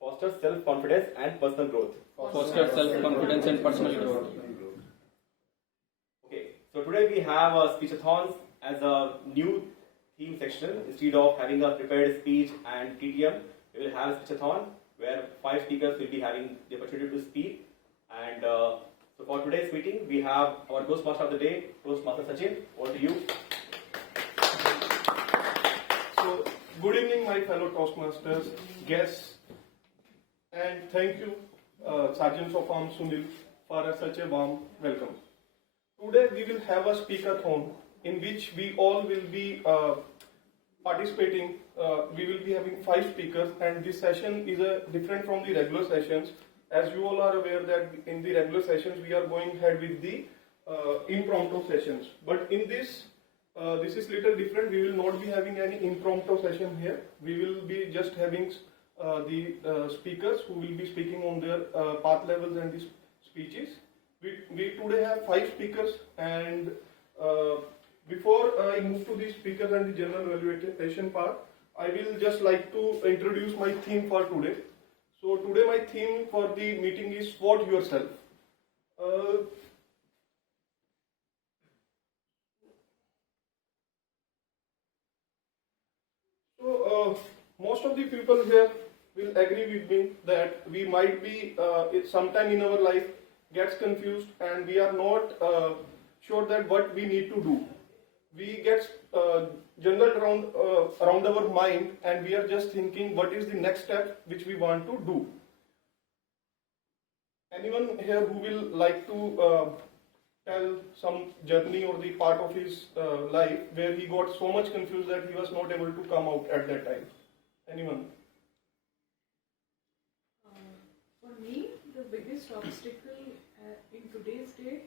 Foster self-confidence and personal growth. Foster self-confidence and personal growth. Okay, so today we have speechathons as a new theme section. Instead of having a prepared speech and TTM, we will have a speechathon where 5 speakers will be having the opportunity to speak. And so for today's meeting, we have our Toastmaster of the day, Toastmaster Sachin. Over to you. So, good evening, my fellow Toastmasters, guests, and thank you, Sergeants of Arms Sunil, for such a warm welcome. Today, we will have a speakathon in which we all will be participating. We will be having 5 speakers, and this session is different from the regular sessions. As you all are aware that in the regular sessions, we are going ahead with the impromptu sessions. But in this is little different. We will not be having any impromptu session here. We will be just having the speakers who will be speaking on their path levels and the speeches. We today have 5 speakers, and before I move to the speakers and the general evaluation part, I will just like to introduce my theme for today. So today my theme for the meeting is SWOT Yourself. Most of the people here will agree with me that we might be sometime in our life gets confused and we are not sure that what we need to do. We get jumbled around our mind and we are just thinking what is the next step which we want to do. Anyone here who will like to tell some journey or the part of his life where he got so much confused that he was not able to come out at that time? Anyone? For me, the biggest obstacle in today's day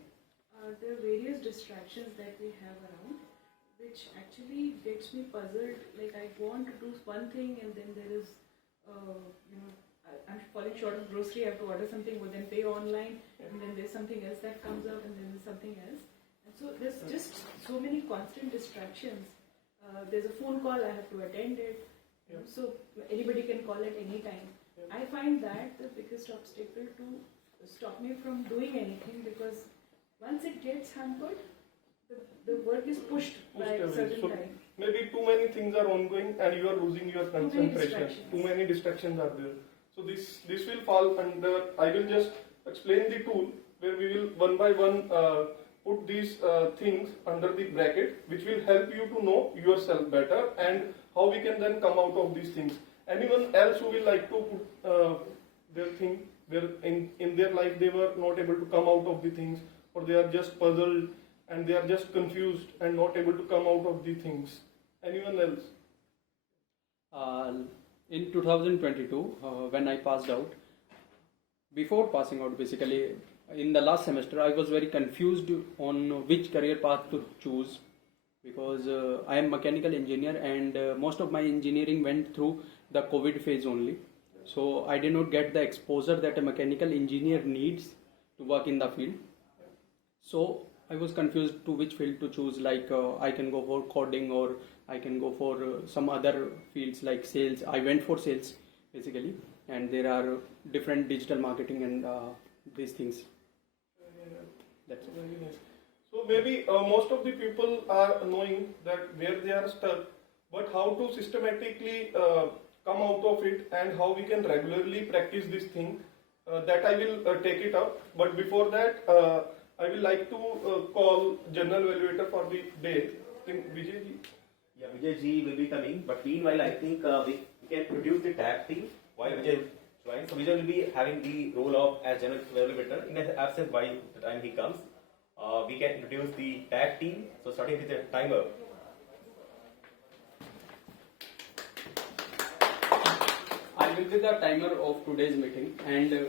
are the various distractions that we have around, which actually gets me puzzled. Like I want to do one thing and then there is, I'm falling short of grocery, I have to order something, but then pay online, and then there's something else that comes up, and then there's something else. And so there's just so many constant distractions. There's a phone call, I have to attend it. So anybody can call at any time. I find that the biggest obstacle to stop me from doing anything, because once it gets hampered, the work is pushed by a certain time. Maybe too many things are ongoing and you are losing your concentration. Too many distractions are there. So this will fall under, I will just explain the tool where we will one by one put these things under the bracket, which will help you to know yourself better and how we can then come out of these things. Anyone else who will like to put their thing where in their life they were not able to come out of the things, or they are just puzzled and they are just confused and not able to come out of the things? Anyone else? In 2022, when I passed out, before passing out basically, in the last semester, I was very confused on which career path to choose, because I am mechanical engineer and most of my engineering went through the COVID phase only. So I did not get the exposure that a mechanical engineer needs to work in the field. So I was confused to which field to choose, like I can go for coding or I can go for some other fields like sales. I went for sales basically, and there are different digital marketing and these things. That's very nice. So maybe most of the people are knowing that where they are stuck, but how to systematically come out of it and how we can regularly practice this thing, that I will take it up. But before that, I will like to call general evaluator for the day. I think Vijay ji. Yeah, Vijay ji will be coming, but meanwhile I think we can produce the tag team while Vijay joins. So Vijay will be having the role of as general evaluator. In his absence, by the time he comes, we can introduce the tag team. So starting with the timer. I will be the timer of today's meeting, and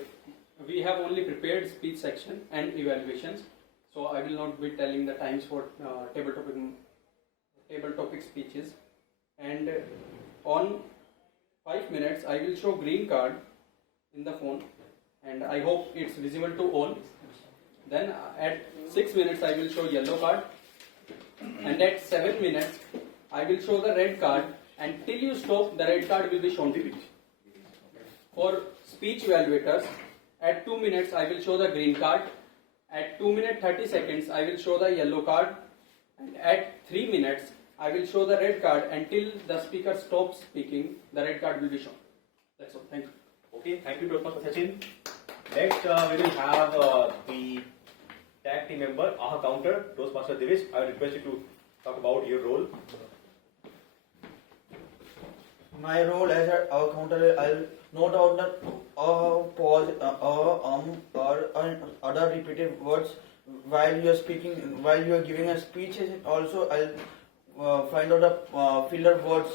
we have only prepared speech section and evaluations. So I will not be telling the times for table topic speeches. And on 5 minutes, I will show green card in the phone, and I hope it's visible to all. Then at 6 minutes, I will show yellow card, and at 7 minutes, I will show the red card, and till you stop, the red card will be shown to you. For speech evaluators, at 2 minutes I will show the green card, at 2 minutes 30 seconds I will show the yellow card, and at 3 minutes I will show the red card. Until the speaker stops speaking, the red card will be shown. That's all. Thank you. Okay, thank you, Dr. Sachin. Next, we will have the tag team member, Aha Counter, Toastmaster Divish. I will request you to talk about your role. My role as a counter, I'll note out the pause, or other repeated words while you are speaking, while you are giving a speech. Also, I'll find out the filler words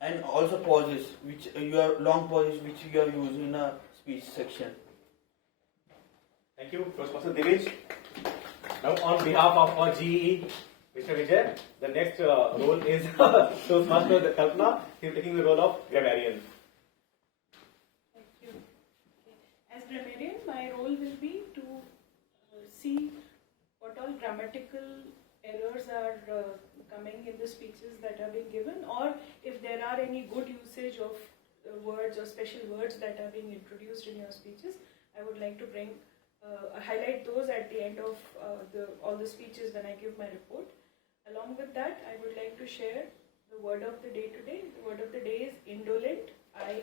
and also pauses, which you are long pauses which you are using in a speech section. Thank you, Toastmaster Divish. Now, on behalf of our GE, Mr. Vijay, the next role is Toastmaster Kalpana. He is taking the role of grammarian. Thank you. As grammarian, my role will be to see what all grammatical errors are coming in the speeches that are being given, or if there are any good usage of words or special words that are being introduced in your speeches. I would like to highlight those at the end of all the speeches when I give my report. Along with that, I would like to share the word of the day today. The word of the day is indolent,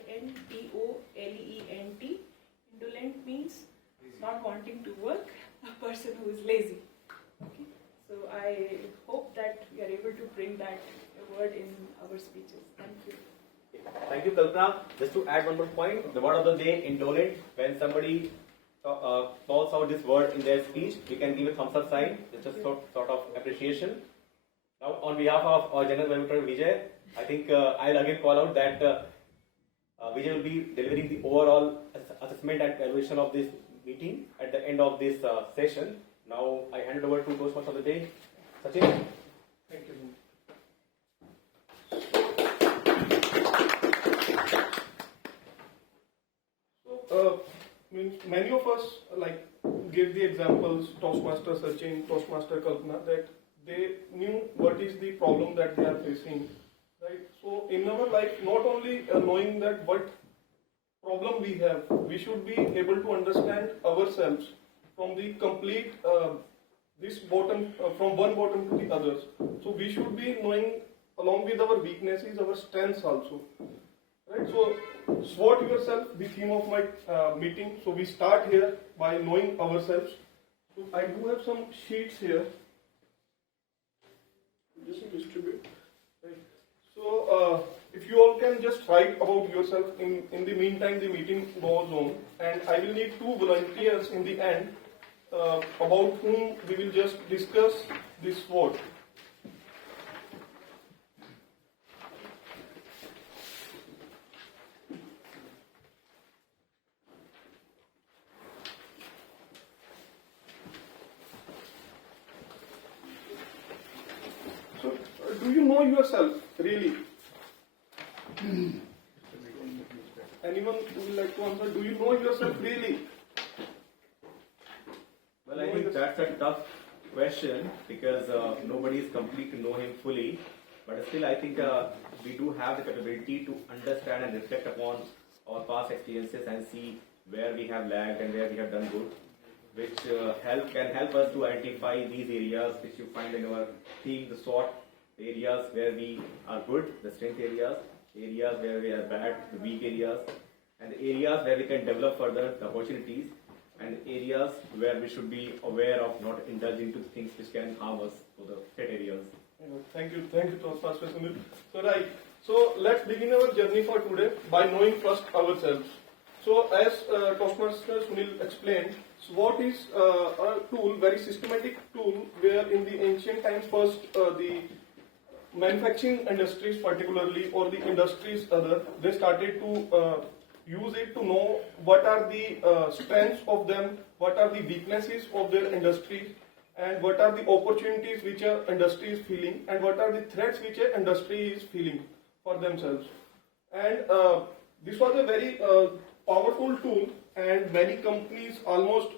INDOLENT. Indolent means not wanting to work, a person who is lazy. Okay? So I hope that we are able to bring that word in our speeches. Thank you. Thank you, Kalpana. Just to add one more point, the word of the day, indolent. When somebody calls out this word in their speech, we can give a thumbs up sign. It's a sort of appreciation. Now, on behalf of our General Manager Vijay, I think I'll again call out that Vijay will be delivering the overall assessment and evaluation of this meeting at the end of this session. Now, I hand it over to Toastmaster of the day, Sachin. Thank you. So, many of us give the examples, Toastmaster Sachin, Toastmaster Kalpana, that they knew what is the problem that they are facing, right? So in our life, not only knowing that what problem we have, we should be able to understand ourselves from the complete this bottom, from one bottom to the others. So we should be knowing along with our weaknesses, our strengths also, right? So SWOT yourself, the theme of my meeting. So we start here by knowing ourselves. So I do have some sheets here. Just distribute. Right. So if you all can just write about yourself. In the meantime, the meeting goes on, and I will need 2 volunteers in the end about whom we will just discuss this SWOT. Do you know yourself, really? Anyone would like to answer? Do you know yourself, really? Well, I think that's a tough question because nobody is complete to know him fully. But still, I think we do have the capability to understand and reflect upon our past experiences and see where we have lagged and where we have done good, which can help us to identify these areas which you find in our theme, the SWOT. Areas where we are good, the strength areas where we are bad, the weak areas, and the areas where we can develop further the opportunities, and areas where we should be aware of not indulging to things which can harm us for the threat areas. Thank you, Toastmaster Sunil. So let's begin our journey for today by knowing first ourselves. So as Toastmaster Sunil explained, SWOT is a tool, very systematic tool, where in the ancient times first the manufacturing industries particularly, or the industries other, they started to use it to know what are the strengths of them, what are the weaknesses of their industries, and what are the opportunities which a industry is feeling, and what are the threats which a industry is feeling for themselves. And this was a very powerful tool, and many companies, almost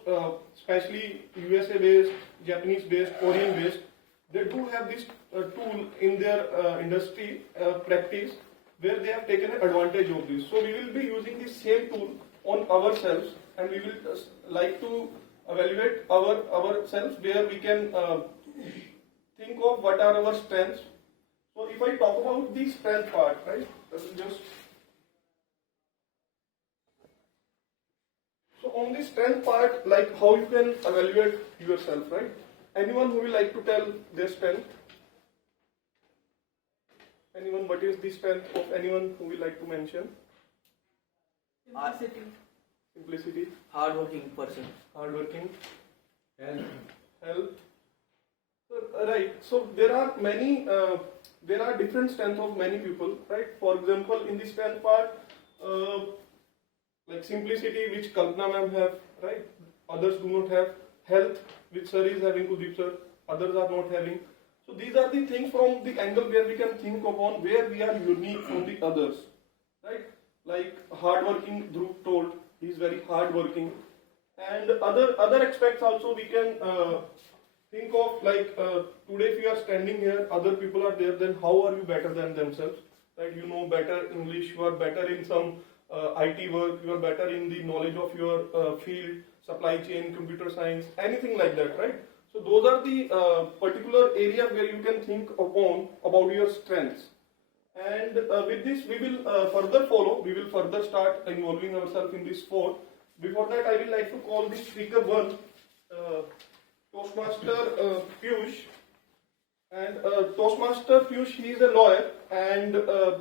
especially USA based, Japanese based, Korean based, they do have this tool in their industry practice where they have taken advantage of this. So we will be using the same tool on ourselves, and we will like to evaluate ourselves, where we can think of what are our strengths. So if I talk about the strength part, right, let me just. So on the strength part, like how you can evaluate yourself, right? Anyone who will like to tell their strength? Anyone, what is the strength of anyone who will like to mention? Simplicity. Simplicity. Hardworking person. Hardworking. Health. So, right. So there are many. There are different strengths of many people, right? For example, in the strength part, like simplicity, which Kalpana ma'am have, right? Others do not have. Health, which sir is having, Kudeep sir. Others are not having. So these are the things from the angle where we can think upon where we are unique from the others, right? Like hardworking, Dhruv told, he is very hardworking, and other aspects also we can think of, like today if you are standing here, other people are there, then how are you better than themselves, right? You know better English, you are better in some IT work, you are better in the knowledge of your field, supply chain, computer science, anything like that, right? So those are the particular areas where you can think upon about your strengths. And with this, we will further follow. We will further start involving ourselves in this sport. Before that, I will like to call the speaker one, Toastmaster Piyush. And Toastmaster Piyush, he is a lawyer and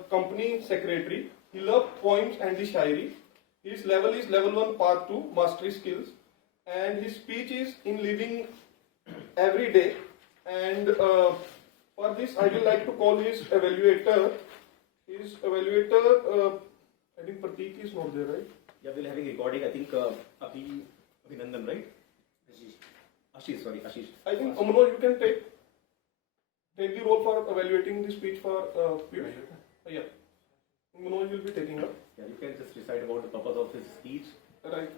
company secretary. He loves poems and the shairi. His level is level 1, part 2, mastery skills. And his speech is in living every day. And for this, I will like to call his evaluator. His evaluator, I think Prateek is not there, right? Yeah, we'll having recording. I think Abhinandan, right? Ashish, sorry, Ashish. I think Manoj, you can take the role for evaluating the speech for Piyush. Yeah, Manoj will be taking up. Yeah, you can just decide about the purpose of his speech. Right.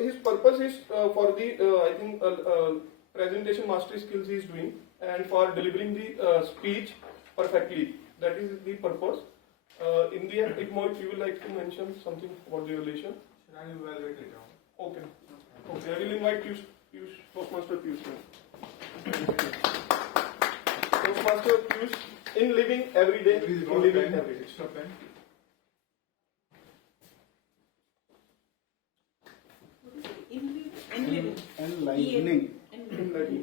His purpose is for the I think presentation mastery skills he is doing, and for delivering the speech perfectly. That is the purpose. In the end, Mohit, you will like to mention something about the evaluation? Should I evaluate later on? Okay. Okay, I will invite Piyush, Toastmaster Piyush. Toastmaster Piyush, in living every day. Please In draw living pen, every day. extra pen. Enlightening. Enlightening. Enlightening.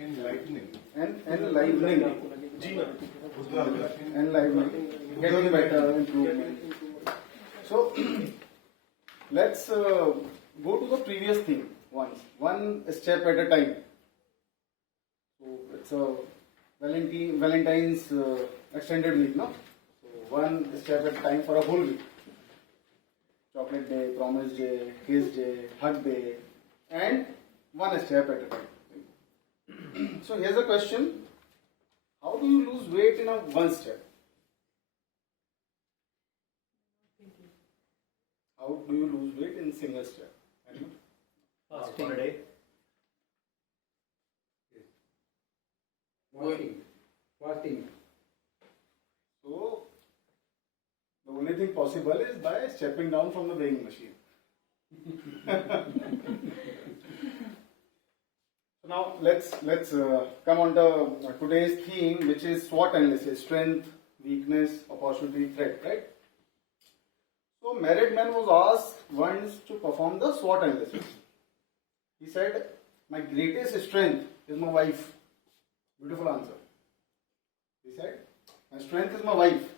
Enlightening. Enlivening. Enlivening. Getting better, improvement. So, let's go to the previous theme once. One step at a time. So, it's a Valentine's extended week, no? So, one step at a time for a whole week. Chocolate day, promise day, kiss day, hug day, and one step at a time. So here's a question: how do you lose weight in a one step? How do you lose weight in single step? For a day. Fasting. So the only thing possible is by stepping down from the weighing machine. So now let's come on to today's theme, which is SWOT analysis: strength, weakness, opportunity, threat. Right. So married man was asked once to perform the SWOT analysis. He said, "My greatest strength is my wife." Beautiful answer. He said, "My strength is my wife.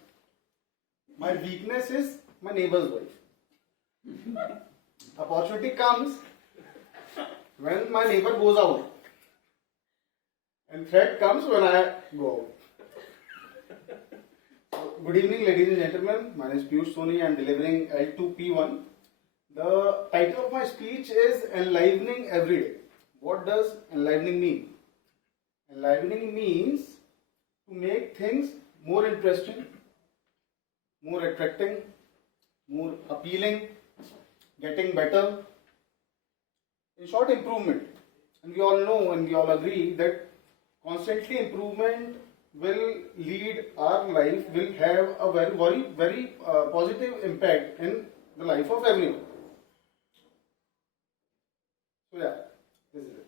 My weakness is my neighbor's wife." Opportunity comes when my neighbor goes out, and threat comes when I go out. So, good evening, ladies and gentlemen. My name is Piyush Soni. I am delivering L2P1. The title of my speech is Enlivening Every Day. What does enlivening mean? Enlivening means to make things more interesting, more attracting, more appealing, getting better. In short, improvement. And we all know and we all agree that constantly improvement will lead our life, will have a very positive impact in the life of everyone. So yeah, this is it.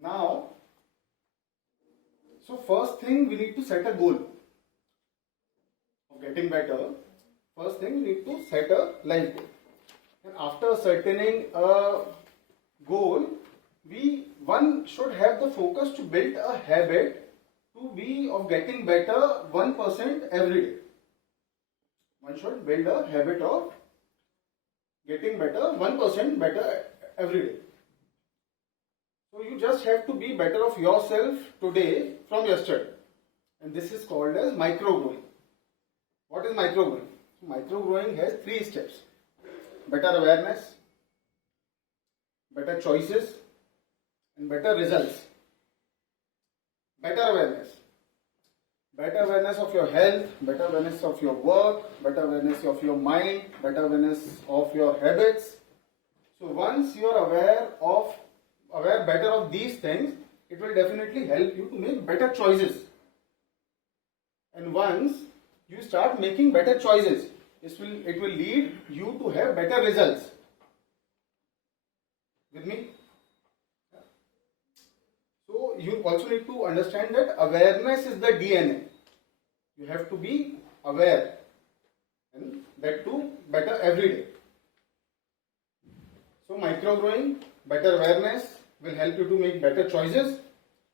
Now, so first thing we need to set a goal of getting better. First thing we need to set a life goal. And after ascertaining a goal, one should have the focus to build a habit to be of getting better 1% every day. One should build a habit of getting better 1% better every day. So you just have to be better of yourself today from yesterday. And this is called as micro growing. What is micro growing? Micro growing has 3 steps. Better awareness, better choices, and better results. Better awareness. Better awareness of your health, better awareness of your work, better awareness of your mind, better awareness of your habits. So once you are aware better of these things, it will definitely help you to make better choices. And once you start making better choices, it will lead you to have better results. With me? So you also need to understand that awareness is the DNA. You have to be aware, and that too better every day. So micro growing, better awareness will help you to make better choices,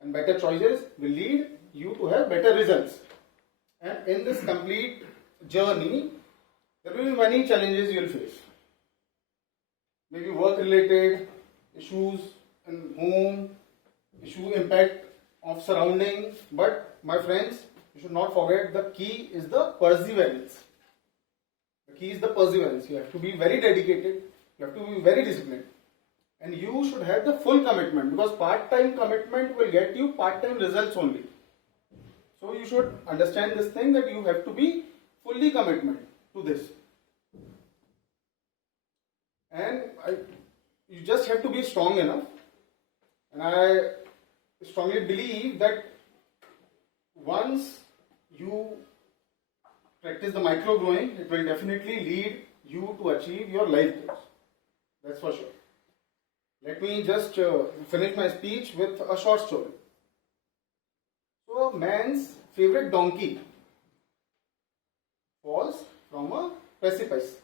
and better choices will lead you to have better results. And in this complete journey, there will be many challenges you will face. Maybe work related issues in home, impact of surrounding. But my friends, you should not forget the key is the perseverance. The key is the perseverance. You have to be very dedicated. You have to be very disciplined. And you should have the full commitment, because part-time commitment will get you part-time results only. So you should understand this thing, that you have to be fully commitment to this. And you just have to be strong enough. And I strongly believe that once you practice the micro growing, it will definitely lead you to achieve your life goals. That's for sure. Let me just finish my speech with a short story. So, a man's favorite donkey falls from a precipice.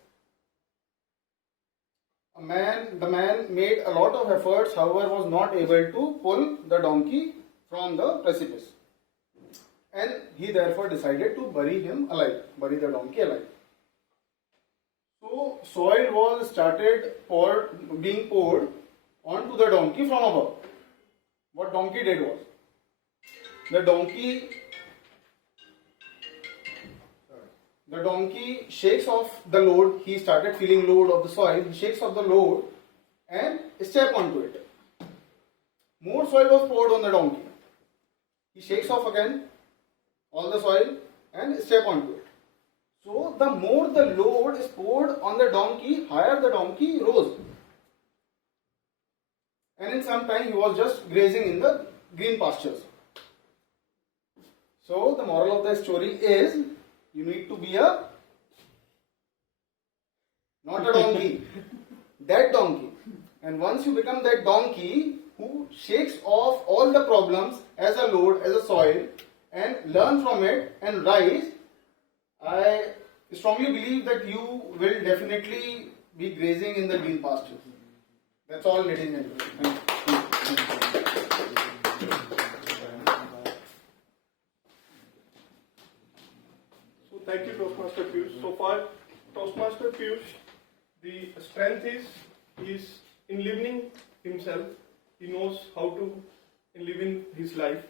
The man made a lot of efforts, however, was not able to pull the donkey from the precipice. And he therefore decided to bury the donkey alive. So, soil was being poured onto the donkey from above. What donkey did was, the donkey shakes off the load. He started feeling load of the soil. He shakes off the load and step onto it. More soil was poured on the donkey. He shakes off again all the soil and step onto it. So the more the load is poured on the donkey, higher the donkey rose. And in some time he was just grazing in the green pastures. So the moral of the story is, you need to be not a donkey, that donkey. And once you become that donkey who shakes off all the problems as a load, as a soil, and learn from it and rise, I strongly believe that you will definitely be grazing in the green pastures. That's all, ladies and gentlemen. So thank you, Toastmaster Piyush. So far, Toastmaster Piyush, the strength is in living himself. He knows how to live in his life.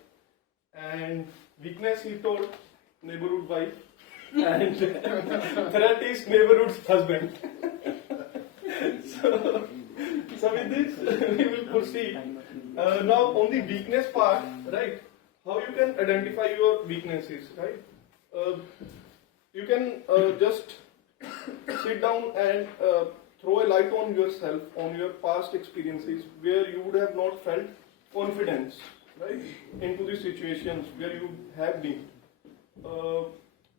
And weakness, he told, neighborhood wife. And threat is neighborhood's husband. So with this, we will proceed. Now on the weakness part, right? How you can identify your weaknesses, right? You can just sit down and throw a light on yourself, on your past experiences where you would have not felt confidence, right? Into the situations where you have been.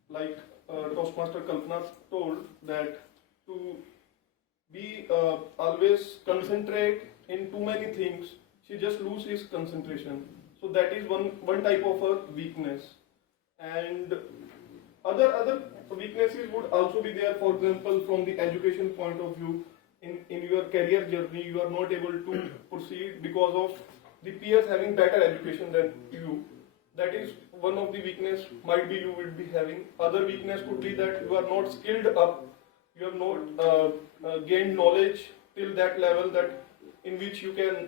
Like Toastmaster Kalpana told that to be always concentrate in too many things, she just loses concentration. So that is one type of a weakness. And other weaknesses would also be there. For example, from the education point of view, in your career journey, you are not able to proceed because of the peers having better education than you. That is one of the weakness might be you will be having. Other weakness could be that you are not skilled up, you have not gained knowledge till that level that in which you can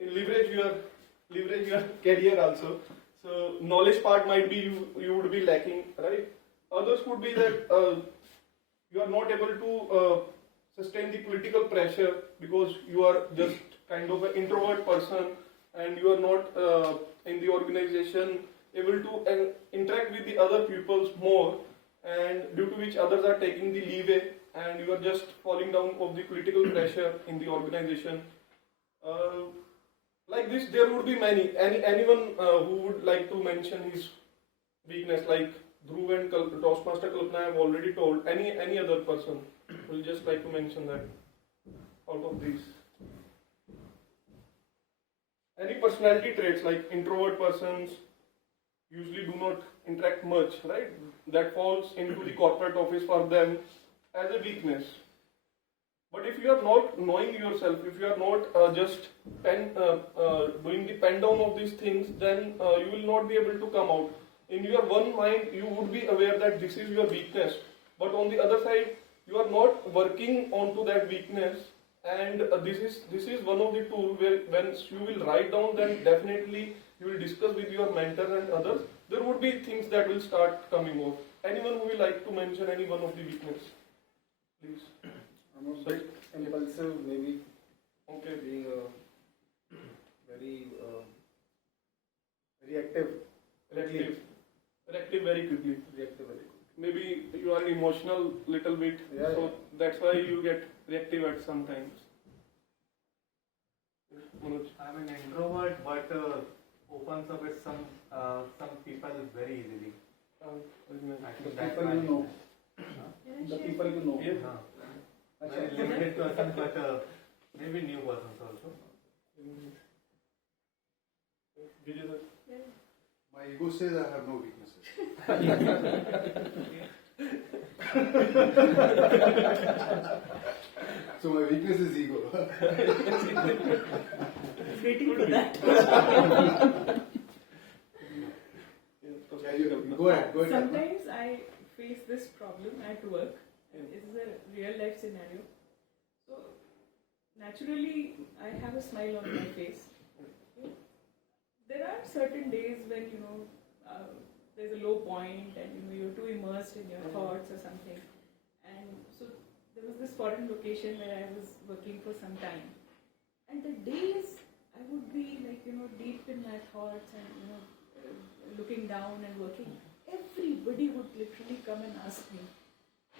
leverage your career also. So knowledge part might be you would be lacking, right? Others could be that you are not able to sustain the political pressure because you are just kind of an introvert person and you are not in the organization able to interact with the other pupils more, and due to which others are taking the leeway and you are just falling down of the political pressure in the organization. Like this, there would be many. Anyone who would like to mention his weakness, like Dhruv and Toastmaster Kalpana have already told. Any other person will just like to mention that out of these. Any personality traits like introvert persons usually do not interact much, right? That falls into the corporate office for them as a weakness. But if you are not knowing yourself, if you are not just doing the pen down of these things, then you will not be able to come out. In your one mind, you would be aware that this is your weakness. But on the other side, you are not working onto that weakness. And this is one of the tools where when you will write down, then definitely you will discuss with your mentor and others. There would be things that will start coming out. Anyone who will like to mention any one of the weakness, please. I'm a bit impulsive, maybe. Okay. Being very reactive. Reactive very quickly. Reactive very quickly. Maybe you are emotional little bit, Yeah, so yeah. that's why you get reactive at some times. Manoj. I'm an introvert, but opens up with some people very easily. I The think that's people why. you know. Can I The share? people you know. Yeah. Very limited person, but maybe new persons also. Vijay sir. Yeah. My ego says I have no weaknesses. So my weakness is ego. Waiting for that. Go ahead. Sometimes I face this problem at work. This is a real life scenario. So naturally, I have a smile on my face. There are certain days when there's a low point and you're too immersed in your thoughts or something. And so there was this foreign location where I was working for some time. And the days I would be deep in my thoughts and looking down and working. Everybody would literally come and ask me,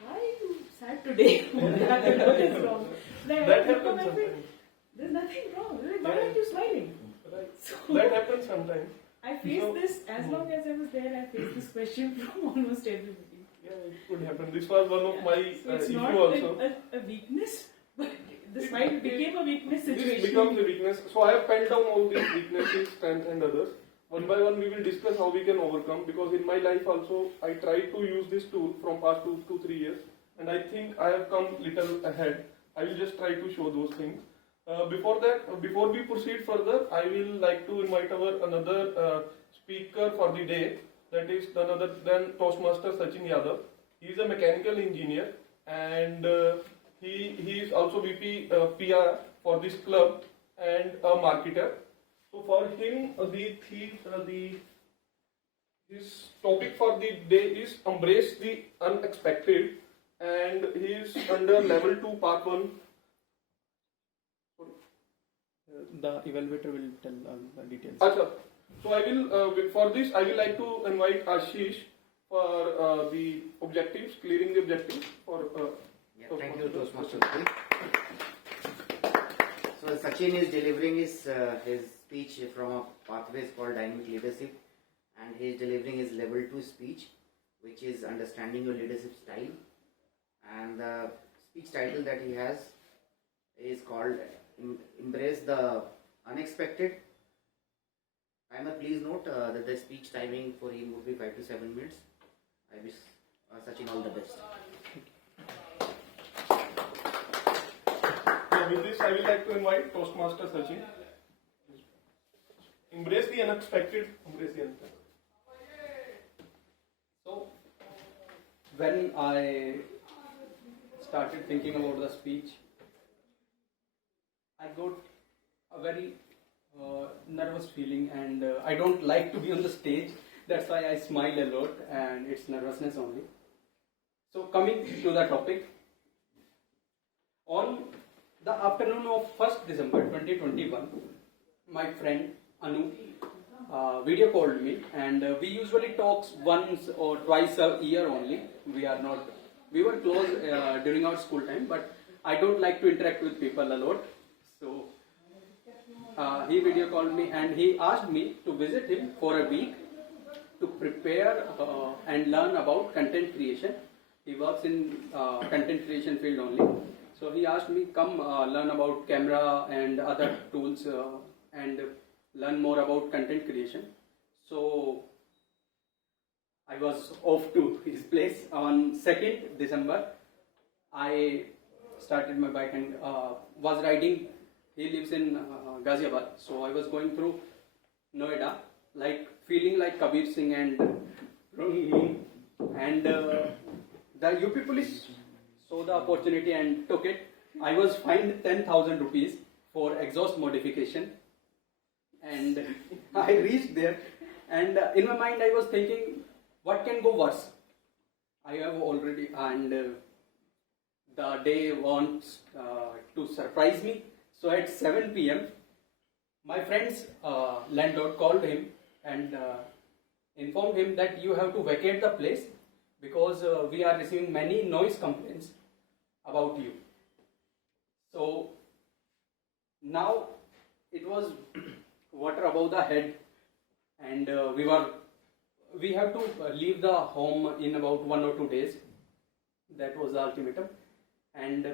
"Why are you sad today? What happened? What is wrong?" Like, That I would come happens and say, sometimes. "There's nothing wrong. Like, why aren't you smiling?" Right. So That happens sometimes. I faced this, as long as I was there, I faced this question from almost everybody. Yeah, it could happen. This was one of my So it's issue not also. a weakness, but the smile became a weakness This situation. becomes a weakness. So I have penned down all these weaknesses, strengths and others. One by one we will discuss how we can overcome, because in my life also I tried to use this tool from past 2 to 3 years and I think I have come little ahead. I will just try to show those things. Before we proceed further, I will like to invite our another speaker for the day. That is none other than Toastmaster Sachin Yadav. He is a mechanical engineer and he is also VP PR for this club and a marketer. So for him, his topic for the day is embrace the unexpected, and he is under level 2 part 1. The evaluator will tell the details. Achha. So I will for this I will like to invite Ashish for the objectives, clearing the objectives for. Thank you, Toastmaster. So Sachin is delivering his speech speech from a pathways called dynamic leadership, and he is delivering his level 2 speech, which is understanding your leadership style. And the speech title that he has is called Embrace the Unexpected. Timer, please note that the speech timing for him would be 5 to 7 minutes. I wish Sachin all the best. With this, I would like to invite Toastmaster Sachin. Embrace the unexpected. Embrace the unexpected. So, when I started thinking about the speech, I got a very nervous feeling, and I don't like to be on the stage. That's why I smile a lot, and it's nervousness only. So, coming to the topic, on the afternoon of 1st December 2021, my friend Anu video called me, and we usually talk once or twice a year only. We were close during our school time, but I don't like to interact with people a lot. So he video called me, and he asked me to visit him for a week to prepare and learn about content creation. He works in content creation field only. So he asked me, come learn about camera and other tools and learn more about content creation. So I was off to his place on 2nd December. I started my bike and was riding. He lives in Ghaziabad. So I was going through Noida, like feeling like Kabir Singh and the UP police saw the opportunity and took it. I was fined 10,000 rupees for exhaust modification, and I reached there, and in my mind I was thinking, what can go worse? I have already, and the day wants to surprise me. So at 7 p.m. my friend's landlord called him and informed him that you have to vacate the place because we are receiving many noise complaints about you. So now it was water above the head, and we have to leave the home in about 1 or 2 days. That was the ultimatum. And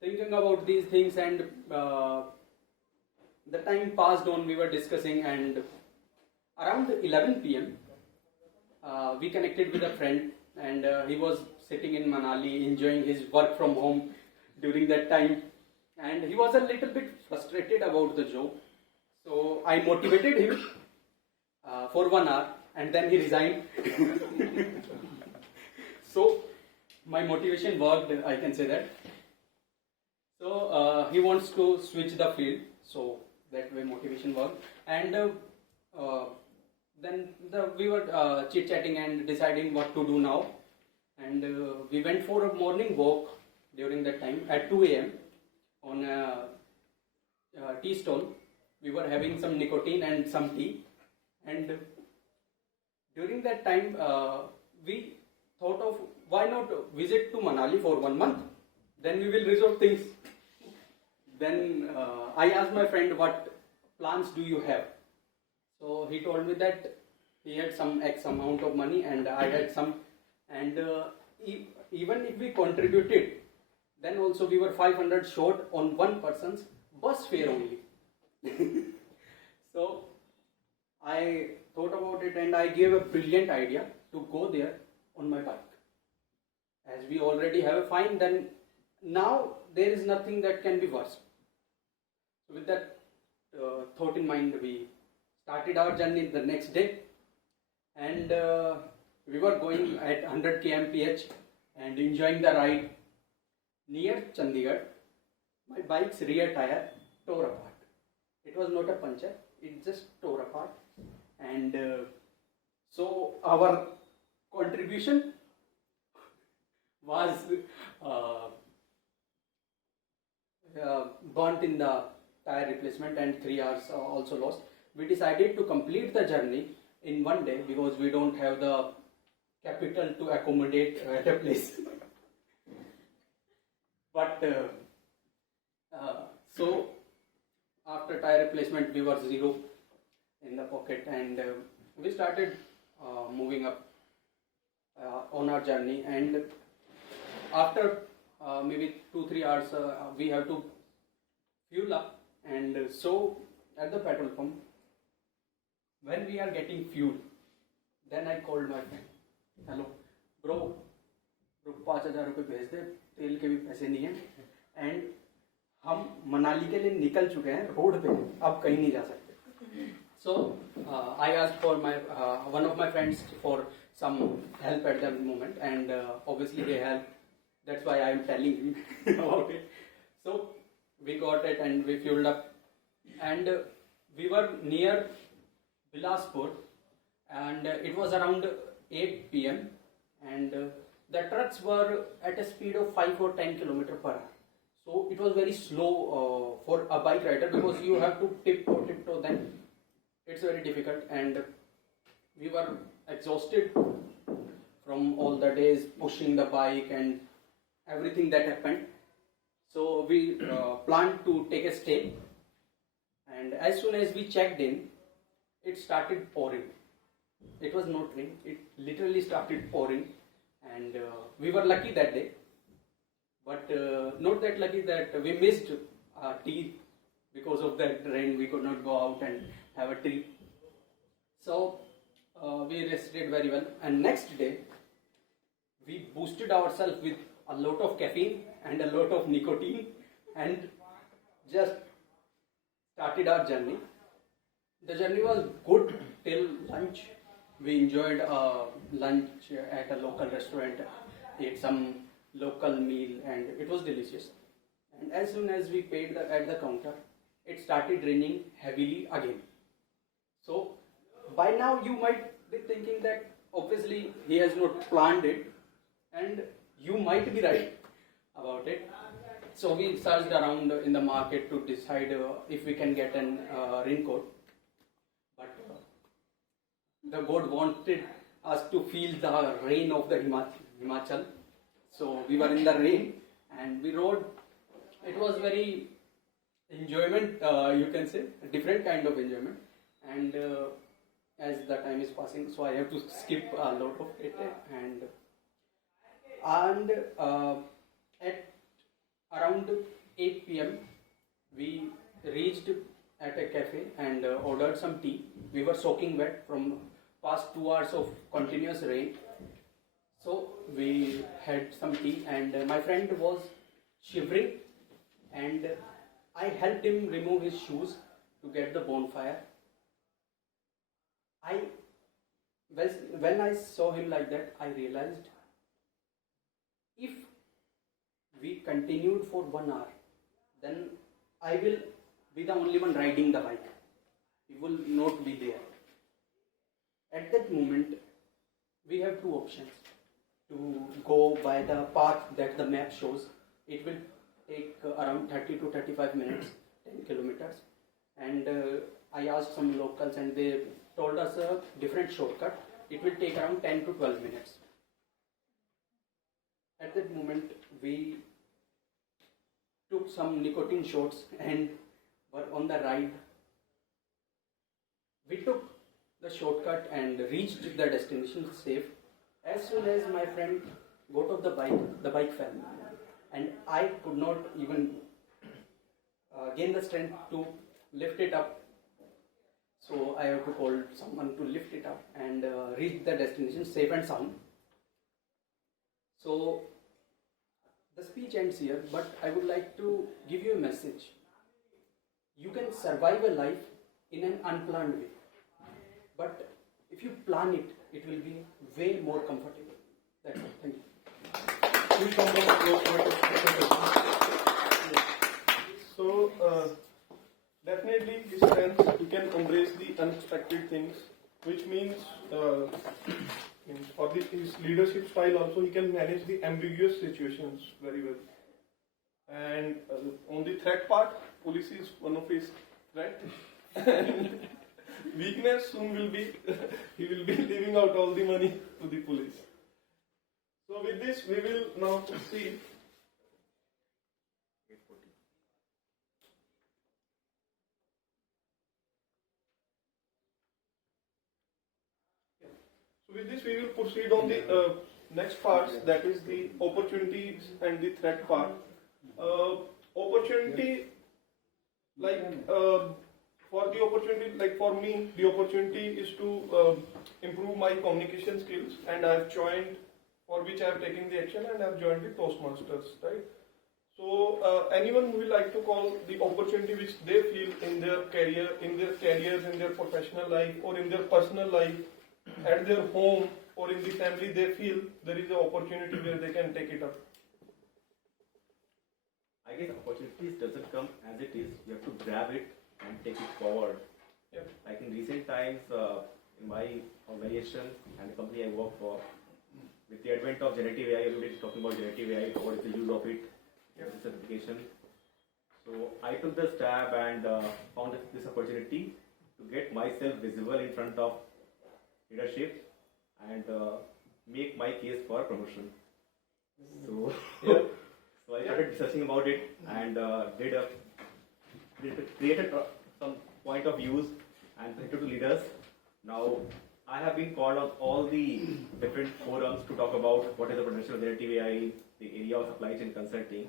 thinking about these things, and the time passed on, we were discussing, and around 11 p.m. We connected with a friend, and he was sitting in Manali enjoying his work from home during that time, and he was a little bit frustrated about the job. So I motivated him for 1 hour, and then he resigned. So my motivation worked, I can say that. So he wants to switch the field, so that way motivation worked. And then we were chit-chatting and deciding what to do now. And we went for a morning walk during that time at 2 a.m. on a tea stall. We were having some nicotine and some tea. And during that time, we thought of, why not visit to Manali for 1 month? Then we will resolve things. Then I asked my friend, what plans do you have? So he told me that he had some X amount of money and I had some, and even if we contributed, then also we were 500 short on one person's bus fare only. So I thought about it, and I gave a brilliant idea to go there on my bike. As we already have a fine, then now there is nothing that can be worse. So with that thought in mind, we started our journey the next day, and we were going at 100 kmph and enjoying the ride. Near Chandigarh, my bike's rear tire tore apart. It was not a puncture, it just tore apart. And so our contribution was burnt in the tire replacement, and 3 hours also lost. We decided to complete the journey in 1 day because we don't have the capital to accommodate at a place. But so after tire replacement, we were zero. in the pocket, and we started moving up on our journey. And after maybe 2-3 hours, we have to fuel up. And so at the petrol pump, when we are getting fuel, then I called my friend. Hello, bro, 5,000 रुपये भेज दे, तेल के भी पैसे नहीं हैं, and हम मनाली के लिए निकल चुके हैं, रोड पे हैं, अब कहीं नहीं जा सकते. So I asked for my one of my friends for some help at that moment, and obviously they helped. That's why I am telling him about it. So we got it and we fueled up, and we were near Bilaspur, and it was around 8 p.m. and the trucks were at a speed of 5 or 10 km per hour. So it was very slow for a bike rider, because you have to tiptoe, then it's very difficult, and we were exhausted from all the days pushing the bike and everything that happened. So we planned to take a stay, and as soon as we checked in, it started pouring. It was not rain, it literally started pouring, and we were lucky that day, but not that lucky that we missed tea. Because of that rain, we could not go out and have a tea. So we rested very well, and next day we boosted ourselves with a lot of caffeine and a lot of nicotine, and just started our journey. The journey was good till lunch. We enjoyed lunch at a local restaurant, ate some local meal, and it was delicious. And as soon as we paid at the counter, it started raining heavily again. So by now you might be thinking that obviously he has not planned it, and you might be right about it. So we searched around in the market to decide if we can get an raincoat, but the God wanted us to feel the rain of the Himachal. So we were in the rain and we rode. It was very enjoyment, you can say, a different kind of enjoyment. And as the time is passing, so I have to skip a lot of it. And at around 8 p.m. we reached at a cafe and ordered some tea. We were soaking wet from past 2 hours of continuous rain. So we had some tea, and my friend was shivering, and I helped him remove his shoes to get the bonfire. When I saw him like that, I realized if we continued for 1 hour, then I will be the only one riding the bike. He will not be there. At that moment, we have two options: to go by the path that the map shows. It will take around 30 to 35 minutes, 10 kilometers. And I asked some locals, and they told us a different shortcut. It will take around 10 to 12 minutes. At that moment, we took some nicotine shots and were on the ride. We took the shortcut and reached the destination safe. As soon as my friend got off the bike fell, and I could not even gain the strength to lift it up. So I have to call someone to lift it up and reach the destination safe and sound. So the speech ends here, but I would like to give you a message. You can survive a life in an unplanned way, but if you plan it, it will be way more comfortable. That's all. Thank you. So, definitely his strength, he can embrace the unexpected things, which means for his leadership style also, he can manage the ambiguous situations very well. And on the threat part, police is one of his threat. Weakness soon will be, he will be leaving out all the money to the police. So with this, we will now proceed. With this, we will proceed on the next part, that is the opportunities and the threat part. Opportunity, like for the opportunity, like for me, the opportunity is to improve my communication skills, and I have joined, for which I have taken the action, and I have joined the Toastmasters, right? So anyone who will like to call the opportunity which they feel in their career, in their careers, in their professional life, or in their personal life, at their home or in the family, they feel there is an opportunity where they can take it up. I guess opportunities doesn't come as it is. You have to grab it and take it forward. Yeah. Like in recent times, in my organization and the company I work for, with the advent of generative AI, everybody is talking about generative AI. What is the use of it? Yeah. This application. So I took the stab and found this opportunity to get myself visible in front of leadership and make my case for promotion. So, so I started researching about it and created some point of views and presented to leaders. Now I have been called on all the different forums to talk about what is the potential of generative AI in the area of supply chain consulting,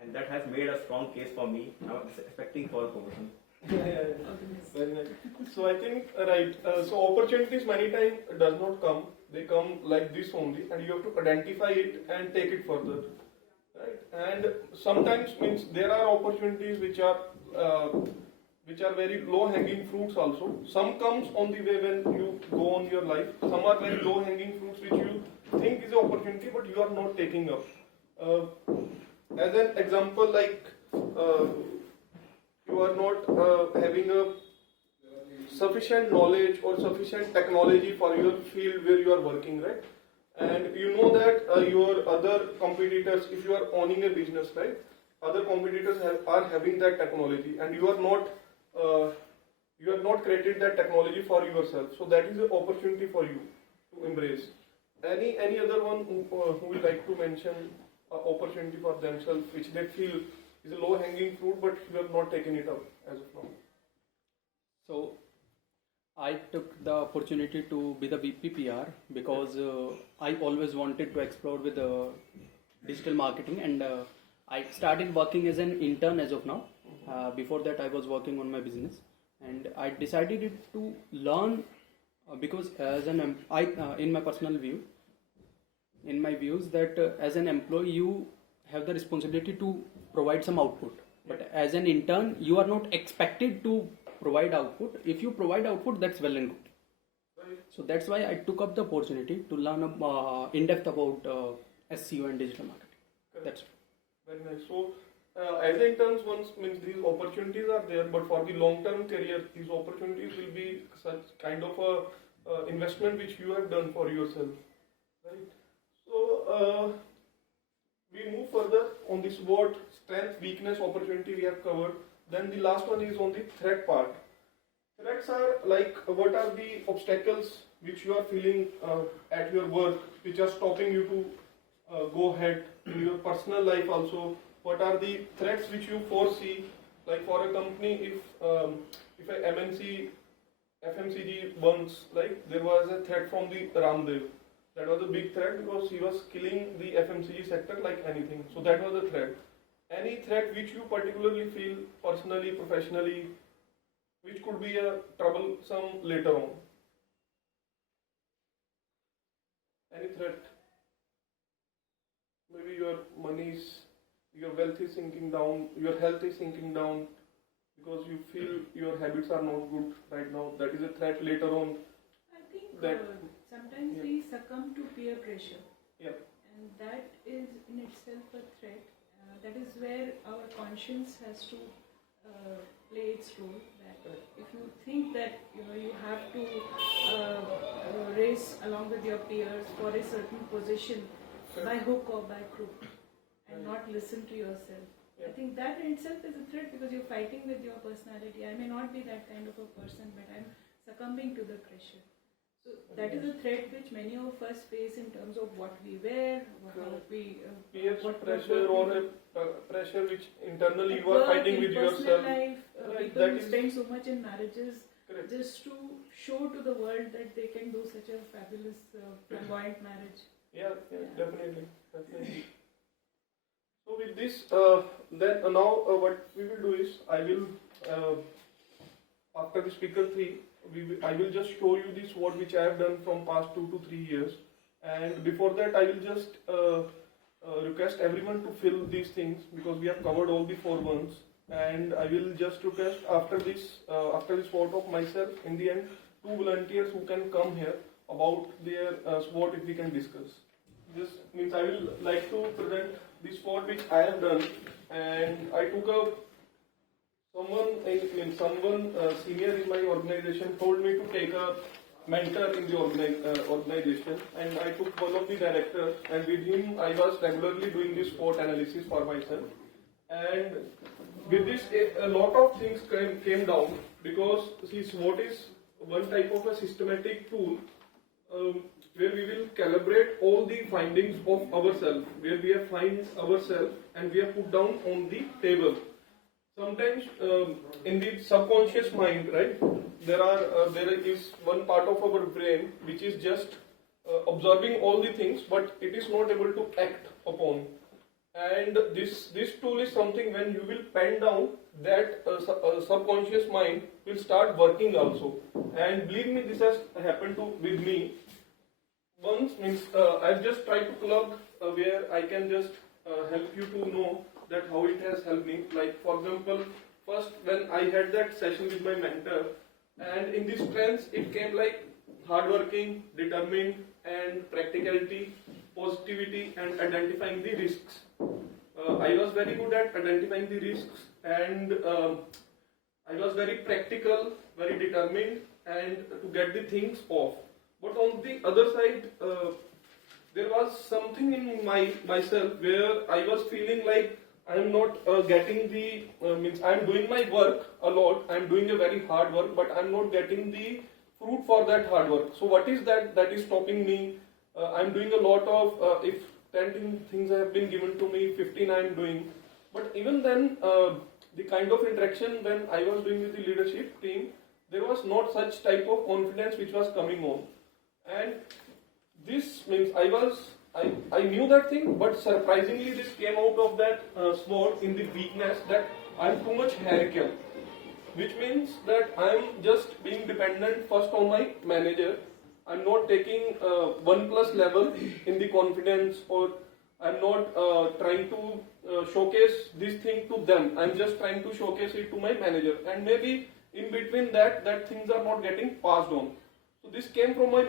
and that has made a strong case for me. I'm expecting for a promotion. Very nice. So I think so opportunities many times does not come. They come like this only, and you have to identify it and take it further, right? And sometimes means there are opportunities which are very low hanging fruits also. Some comes on the way when you go on your life. Some are very low hanging fruits which you think is an opportunity but you are not taking up. As an example, like you are not having a sufficient knowledge or sufficient technology for your field where you are working, right? And you know that your other competitors, if you are owning a business, right, other competitors are having that technology, and you have not created that technology for yourself. So that is an opportunity for you to embrace. Any other one who would like to mention an opportunity for themselves which they feel is a low hanging fruit but you have not taken it up as of now? So I took the opportunity to be the VPPR because I always wanted to explore with digital marketing, and I started working as an intern as of now. Before that I was working on my business, and I decided to learn because as an in my personal view, in my views, that as an employee you have the responsibility to provide some output, but as an intern you are not expected to provide output. If you provide output, that's well and good. So that's why I took up the opportunity to learn in depth about SEO and digital marketing. That's it. Very nice. So as interns, once means these opportunities are there, but for the long-term career, these opportunities will be such kind of a investment which you have done for yourself, right? So we move further on this SWOT, strength, weakness, opportunity we have covered. Then the last one is on the threat part. Threats are like what are the obstacles which you are feeling at your work, which are stopping you to go ahead in your personal life also. What are the threats which you foresee? Like for a company, if a MNC, FMCG burns, like there was a threat from the Ramdev. That was a big threat because he was killing the FMCG sector like anything. So that was a threat. Any threat which you particularly feel personally, professionally, which could be a troublesome later on? Any threat? Maybe your your wealth is sinking down, your health is sinking down because you feel your habits are not good right now. That is a threat later on. I think That sometimes we succumb to peer pressure. Yeah. And that is in itself a threat. That is where our conscience has to play its role. That if you think that you have to race along with your peers for a certain position by hook or by crook, and not listen to yourself. I think that in itself is a threat because you're fighting with your personality. I may not be that kind of a person, but I'm succumbing to the pressure. So that is a threat which many of us face in terms of what we wear, how we peer what pressure or a pressure which internally you are work, fighting in with personal yourself. life, Right, people that who is- spend so much in marriages Correct. just to show to the world that they can do such a fabulous flamboyant marriage. Yeah, definitely. So with this, then now what we will do is I will after the speaker 3, I will just show you this SWOT which I have done from past 2 to 3 years, and before that I will just request everyone to fill these things because we have covered all the 4 ones, and I will just request after this SWOT of myself in the end 2 volunteers who can come here about their SWOT if we can discuss. This means I will like to present the SWOT which I have done, and I took a someone senior in my organization told me to take a mentor in the organization, and I took one of the directors, and with him I was regularly doing this SWOT analysis for myself, and with this a lot of things came down because see SWOT is one type of a systematic tool where we will calibrate all the findings of ourselves, where we have find ourselves and we have put down on the table. Sometimes in the subconscious mind, right, there is one part of our brain which is just observing all the things, but it is not able to act upon. And this tool is something when you will pen down, that subconscious mind will start working also. And believe me, this has happened with me. Once means I've just tried to plug where I can just help you to know that how it has helped me. Like for example, first when I had that session with my mentor, and in the strengths it came like hardworking, determined, and practicality, positivity, and identifying the risks. I was very good at identifying the risks, and I was very practical, very determined, and to get the things off. But on the other side, there was something in myself where I was feeling like I am not getting the means I am doing my work a lot. I am doing a very hard work, but I am not getting the fruit for that hard work. So what is that is stopping me? I am doing a lot of if 10 things have been given to me, 15 I am doing. But even then, the kind of interaction when I was doing with the leadership team, there was not such type of confidence which was coming on. And this means I knew that thing, but surprisingly this came out of that SWOT in the weakness that I am too much hierarchical, which means that I am just being dependent first on my manager. I am not taking 1+ level in the confidence, or I am not trying to showcase this thing to them. I am just trying to showcase it to my manager, and maybe in between that things are not getting passed on. So this came from my,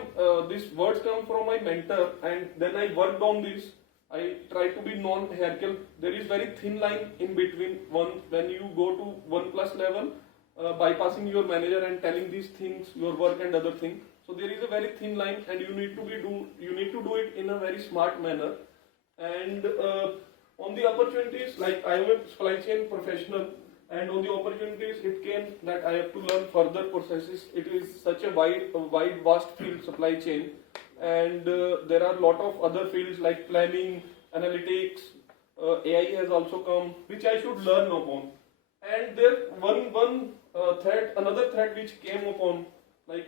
these words come from my mentor, and then I worked on this. I try to be non-hierarchical. There is very thin line in between when you go to 1+ level, bypassing your manager and telling these things, your work and other things. So there is a very thin line, and you need to do it in a very smart manner. And on the opportunities, like I am a supply chain professional, and on the opportunities it came that I have to learn further processes. It is such a wide, vast field, supply chain, and there are a lot of other fields like planning, analytics, AI has also come, which I should learn upon. And there another thread which came upon, like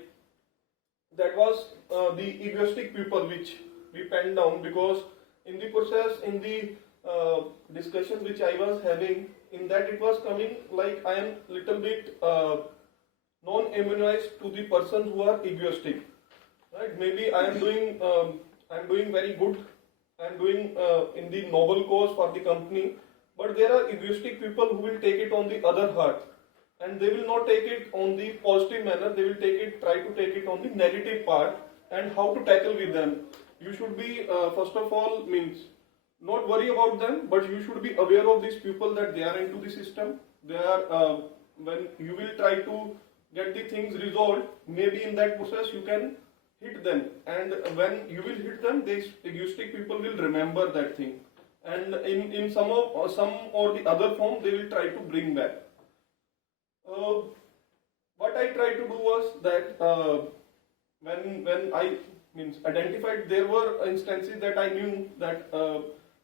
that was the egoistic people which we penned down, because in the process, in the discussion which I was having, in that it was coming like I am little bit non-immunized to the person who are egoistic, right? Maybe I am doing very good, I am doing in the noble cause for the company, but there are egoistic people who will take it on the other heart, and they will not take it on the positive manner. They will try to take it on the negative part, and how to tackle with them. You should be first of all not worry about them, but you should be aware of these people that they are into the system. They are when you will try to get the things resolved, maybe in that process you can hit them, and when you will hit them, these egoistic people will remember that thing, and in some or the other form they will try to bring back. What I tried to do was that when I identified, there were instances that I knew that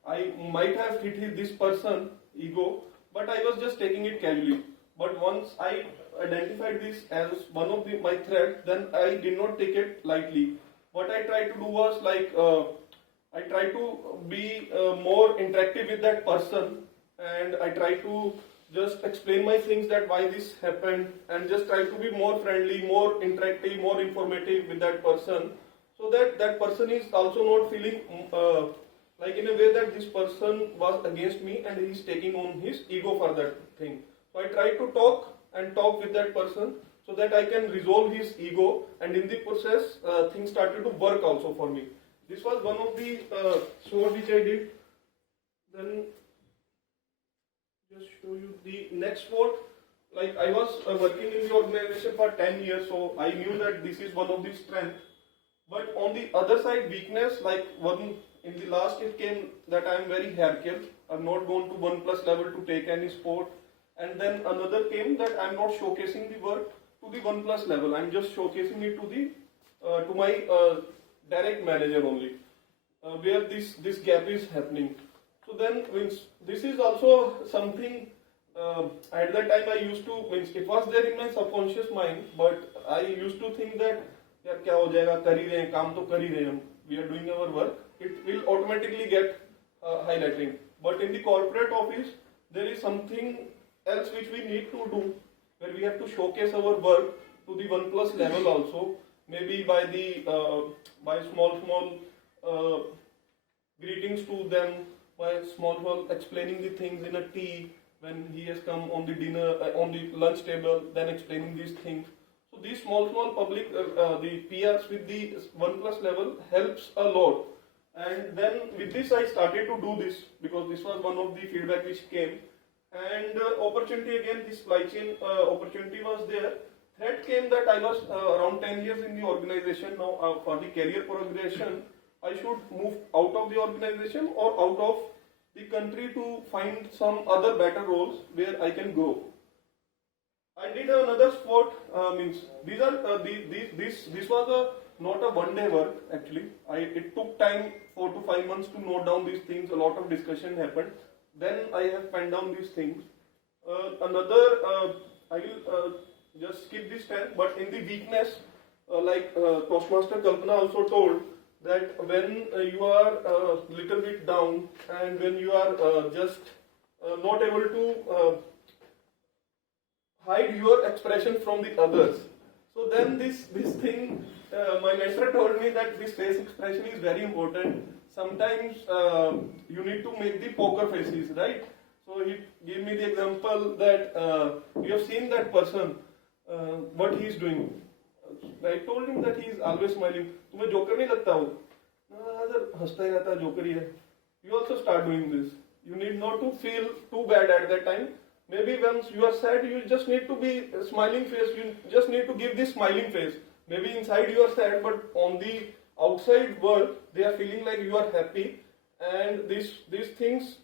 I might have hit this person ego, but I was just taking it casually. But once I identified this as one of my threats, then I did not take it lightly. What I tried to do was like I tried to be more interactive with that person, and I tried to just explain my things that why this happened, and just try to be more friendly, more interactive, more informative with that person, so that that person is also not feeling like in a way that this person was against me and he is taking on his ego for that thing. So I try to talk and talk with that person so that I can resolve his ego, and in the process things started to work also for me. This was one of the SWOT which I did. Then just show you the next SWOT. Like I was working in the organization for 10 years, so I knew that this is one of the strengths. But on the other side, weakness, like one in the last it came that I am very hierarchical. I'm not going to 1+ level to take any sport. And then another came that I'm not showcasing the work to the 1+ level. I'm just showcasing it to the to my direct manager only, where this gap is happening. So then this is also something at that time I used to it was there in my subconscious mind, but I used to think that यार क्या हो जाएगा, कर ही रहे हैं, काम तो कर ही रहे हैं हम, we are doing our work, it will automatically get highlighting. But in the corporate office there is something else which we need to do, where we have to showcase our work to the 1+ level also, maybe by the by small greetings to them, by small explaining the things in a tea when he has come on the dinner on the lunch table, then explaining these things. So these small public the PRs with the 1+ level helps a lot. And then with this I started to do this, because this was one of the feedback which came. And opportunity again, the supply chain opportunity was there. Threat came that I was around 10 years in the organization now. For the career progression, I should move out of the organization or out of the country to find some other better roles where I can grow. I did another SWOT. Means these are this was not a one-day work actually. It took time, 4 to 5 months to note down these things. A lot of discussion happened. Then I have penned down these things. I will just skip this 10. But in the weakness, like Toastmaster Kalpana also told, that when you are a little bit down and when you are just not able to hide your expression from the others. So then this thing, my mentor told me that this face expression is very important. Sometimes you need to make the poker faces, right? So he gave me the example that you have seen that person, what he is doing. I told him that he is always smiling. तुम्हें joker नहीं लगता हो? ना हंसता ही रहता है, joker ही है. You also start doing this. You need not to feel too bad at that time. Maybe once you are sad, you just need to be a smiling face. You just need to give this smiling face. Maybe inside you are sad, but on the outside world, they are feeling like you are happy. And these things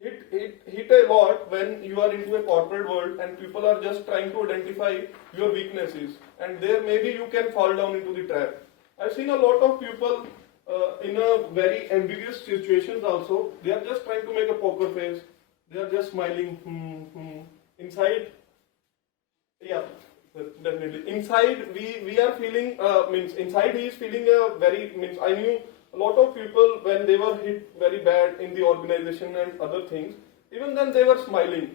hit a lot when you are into a corporate world and people are just trying to identify your weaknesses. And there maybe you can fall down into the trap. I've seen a lot of people in a very ambiguous situations also. They are just trying to make a poker face. They are just smiling. Inside, yeah, definitely. Inside, we are feeling, inside he is feeling I knew a lot of people when they were hit very bad in the organization and other things, even then they were smiling.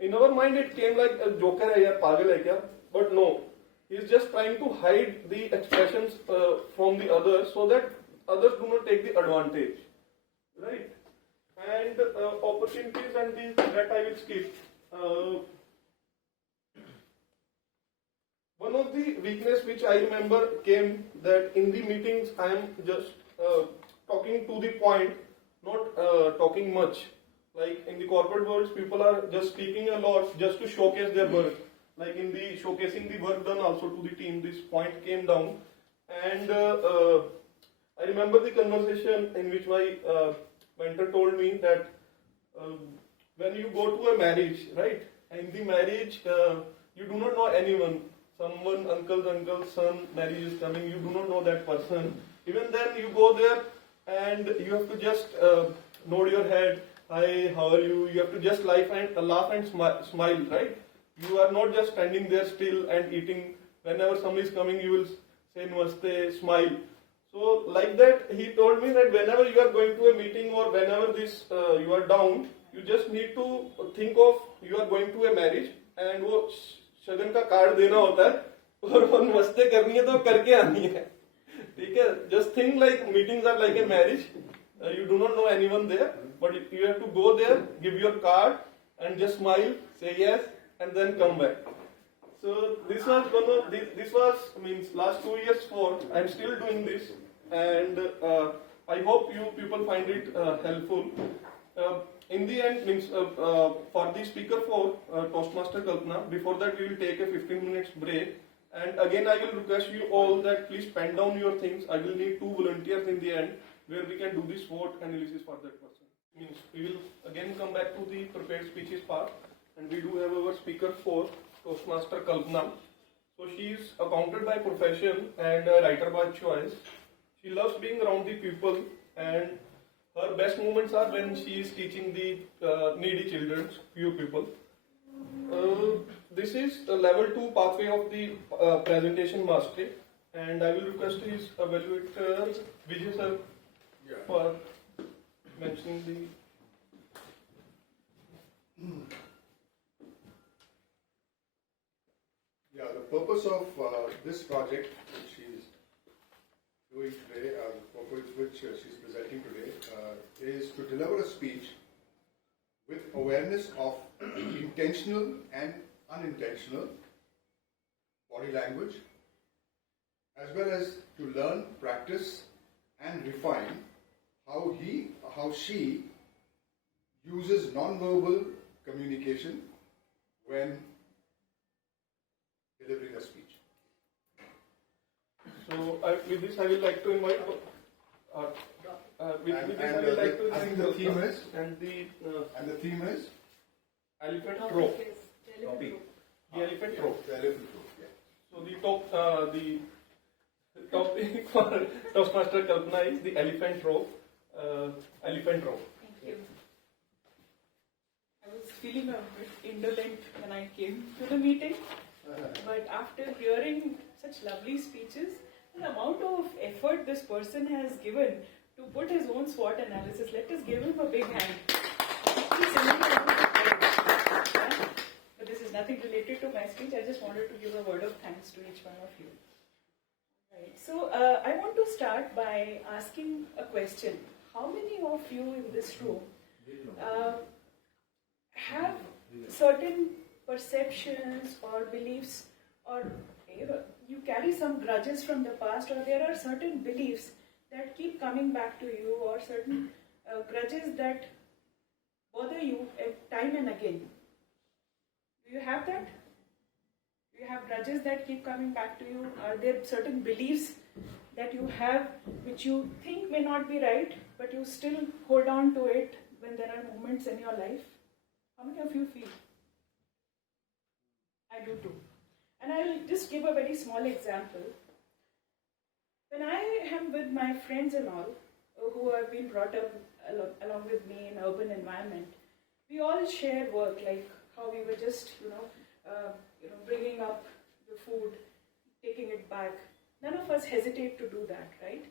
In our mind it came like a joker hai yaar, pagal hai kya? But no, he is just trying to hide the expressions from the others so that others do not take the advantage, right? And opportunities and that I will skip. One of the weakness which I remember came that in the meetings I am just talking to the point, not talking much. Like in the corporate world, people are just speaking a lot just to showcase their work. Like in the showcasing the work done also to the team, this point came down. And I remember the conversation in which my mentor told me that when you go to a marriage, right? In the marriage, you do not know anyone. Someone, uncle's son, marriage is coming, you do not know that person. Even then, you go there and you have to just nod your head. Hi, how are you? You have to just laugh and smile, right? You are not just standing there still and eating. Whenever somebody is coming, you will say namaste, smile. So like that, he told me that whenever you are going to a meeting or whenever you are down, you just need to think of you are going to a marriage and वो शगन का card देना होता है और वो नमस्ते करनी है तो करके आनी है. ठीक है? Just think like meetings are like a marriage. You do not know anyone there, but you have to go there, give your card, and just smile, say yes, and then come back. So this was means last 2 years for. I'm still doing this, and I hope you people find it helpful. In the end, means for the speaker for Toastmaster Kalpana. Before that, we will take a 15 minutes break. And again, I will request you all that please pen down your things. I will need 2 volunteers in the end, where we can do the SWOT analysis for that person. Means we will again come back to the prepared speeches part, and we do have our speaker for Toastmaster Kalpana. So she is accountant by profession and a writer by choice. She loves being around the people, and her best moments are when she is teaching the needy children, few people. This is the level 2 pathway of the presentation mastery, and I will request his evaluator Vijay sir for mentioning the. Yeah, the purpose of this project which she is doing today, which she is presenting today, is to deliver a speech with awareness of intentional and unintentional body language, as well as to learn, practice, and refine how she uses non-verbal communication when delivering a speech. So with this, I will like to invite. I think the theme is elephant rope. Topic. The elephant rope. The elephant rope. Yeah. So the topic for Toastmaster Kalpana is the elephant rope. Elephant rope. Thank you. I was feeling a bit indolent when I came to the meeting, but after hearing such lovely speeches, the amount of effort this person has given to put his own SWOT analysis, let us give him a big hand. But this is nothing related to my speech. I just wanted to give a word of thanks to each one of you. Right. So I want to start by asking a question. How many of you in this room have certain perceptions or beliefs, or you carry some grudges from the past, or there are certain beliefs that keep coming back to you, or certain grudges that bother you time and again? Do you have that? Do you have grudges that keep coming back to you? Are there certain beliefs that you have which you think may not be right, but you still hold on to it when there are moments in your life? How many of you feel? I do too. And I'll just give a very small example. When I am with my friends and all, who have been brought up along with me in urban environment, we all share work, like how we were just, bringing up the food, taking it back. None of us hesitate to do that, right?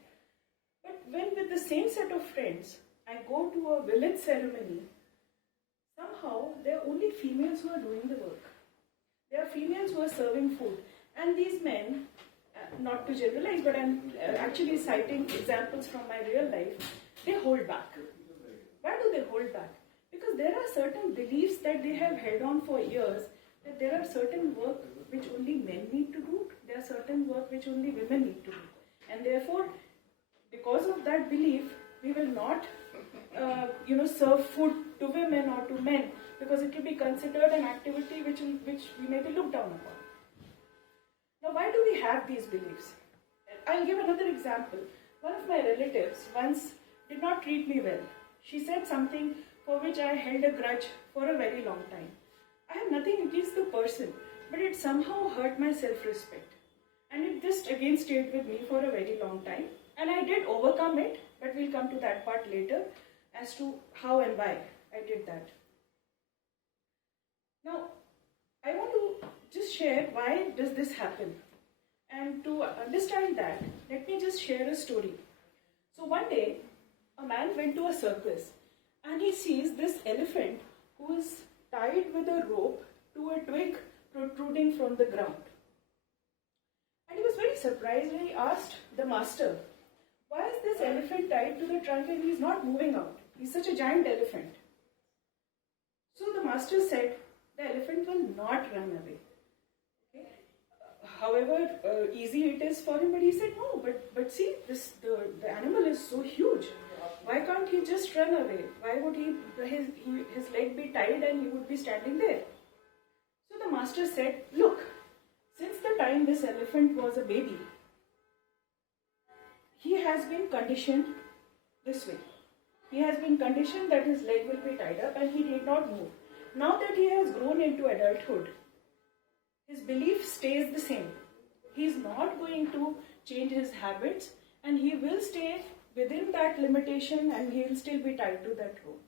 But when with the same set of friends, I go to a village ceremony, somehow there are only females who are doing the work. There are females who are serving food. And these men, not to generalize, but I'm actually citing examples from my real life, they hold back. Why do they hold back? Because there are certain beliefs that they have held on for years, that there are certain work which only men need to do, there are certain work which only women need to do. And therefore, because of that belief, we will not serve food to women or to men, because it will be considered an activity which we may be looked down upon. Now, why do we have these beliefs? I'll give another example. One of my relatives once did not treat me well. She said something for which I held a grudge for a very long time. I have nothing against the person, but it somehow hurt my self-respect. And it just again stayed with me for a very long time. And I did overcome it, but we'll come to that part later as to how and why I did that. Now, I want to just share why does this happen. And to understand that, let me just share a story. So one day, a man went to a circus and he sees this elephant who is tied with a rope to a twig protruding from the ground. And he was very surprised and he asked the master, why is this elephant tied to the trunk and he is not moving out? He's such a giant elephant. So the master said, the elephant will not run away. Okay? However easy it is for him, but he said, no, but see, the animal is so huge. Why can't he just run away? Why would his leg be tied and he would be standing there? So the master said, look, since the time this elephant was a baby, he has been conditioned this way. He has been conditioned that his leg will be tied up and he did not move. Now that he has grown into adulthood, his belief stays the same. He is not going to change his habits and he will stay within that limitation and he will still be tied to that rope.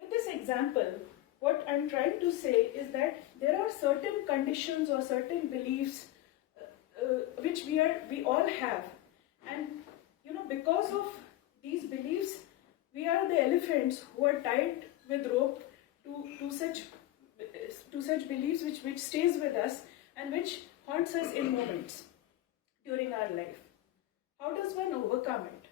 With this example, what I'm trying to say is that there are certain conditions or certain beliefs which we all have, and because of these beliefs, we are the elephants who are tied with rope to such beliefs which stays with us and which haunts us in moments during our life. How does one overcome it?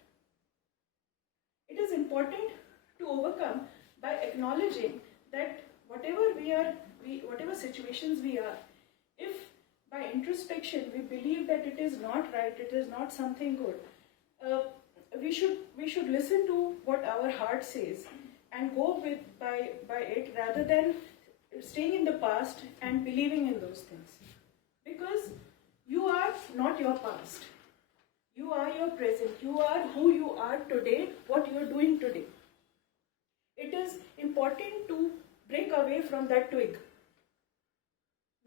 It is important to overcome by acknowledging that whatever situations we are, if by introspection we believe that it is not right, it is not something good, we should listen to what our heart says and go by it rather than staying in the past and believing in those things. Because you are not your past. You are your present. You are who you are today, what you are doing today. It is important to break away from that twig,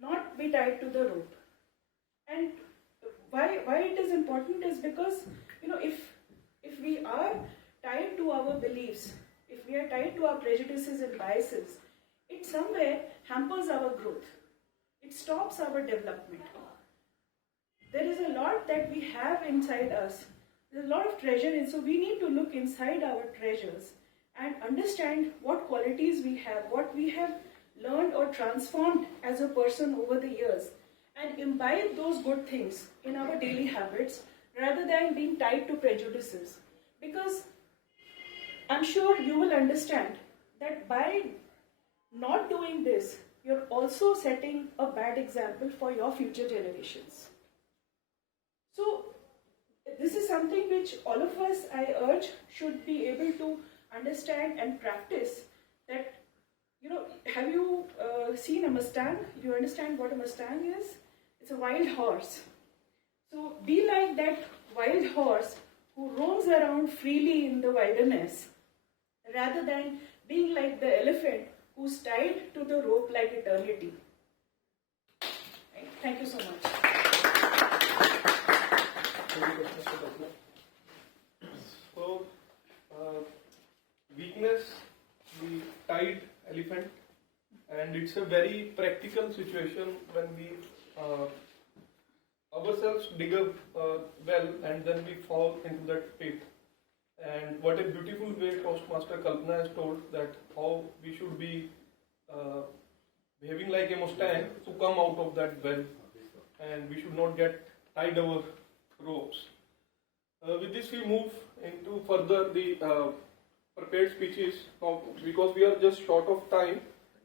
not be tied to the rope. And why it is important is because if we are tied to our beliefs, if we are tied to our prejudices and biases, it somewhere hampers our growth. It stops our development. There is a lot that we have inside us. There's a lot of treasure, and so we need to look inside our treasures and understand what qualities we have, what we have learned or transformed as a person over the years, and imbibe those good things in our daily habits rather than being tied to prejudices. Because I'm sure you will understand that by not doing this, you're also setting a bad example for your future generations. So, this is something which all of us, I urge, should be able to understand and practice. That, have you seen a Mustang? You understand what a Mustang is? It's a wild horse. So, be like that wild horse who roams around freely in the wilderness, rather than being like the elephant who's tied to the rope like eternity. Right? Thank you so much. So, weakness, the tied elephant, and it's a very practical situation when we ourselves dig a well and then we fall into that pit. And what a beautiful way Toastmaster Kalpana has told that how we should be behaving like a Mustang to come out of that well, and we should not get tied our ropes. With this we move into further the prepared speeches. Now, because we are just short of time,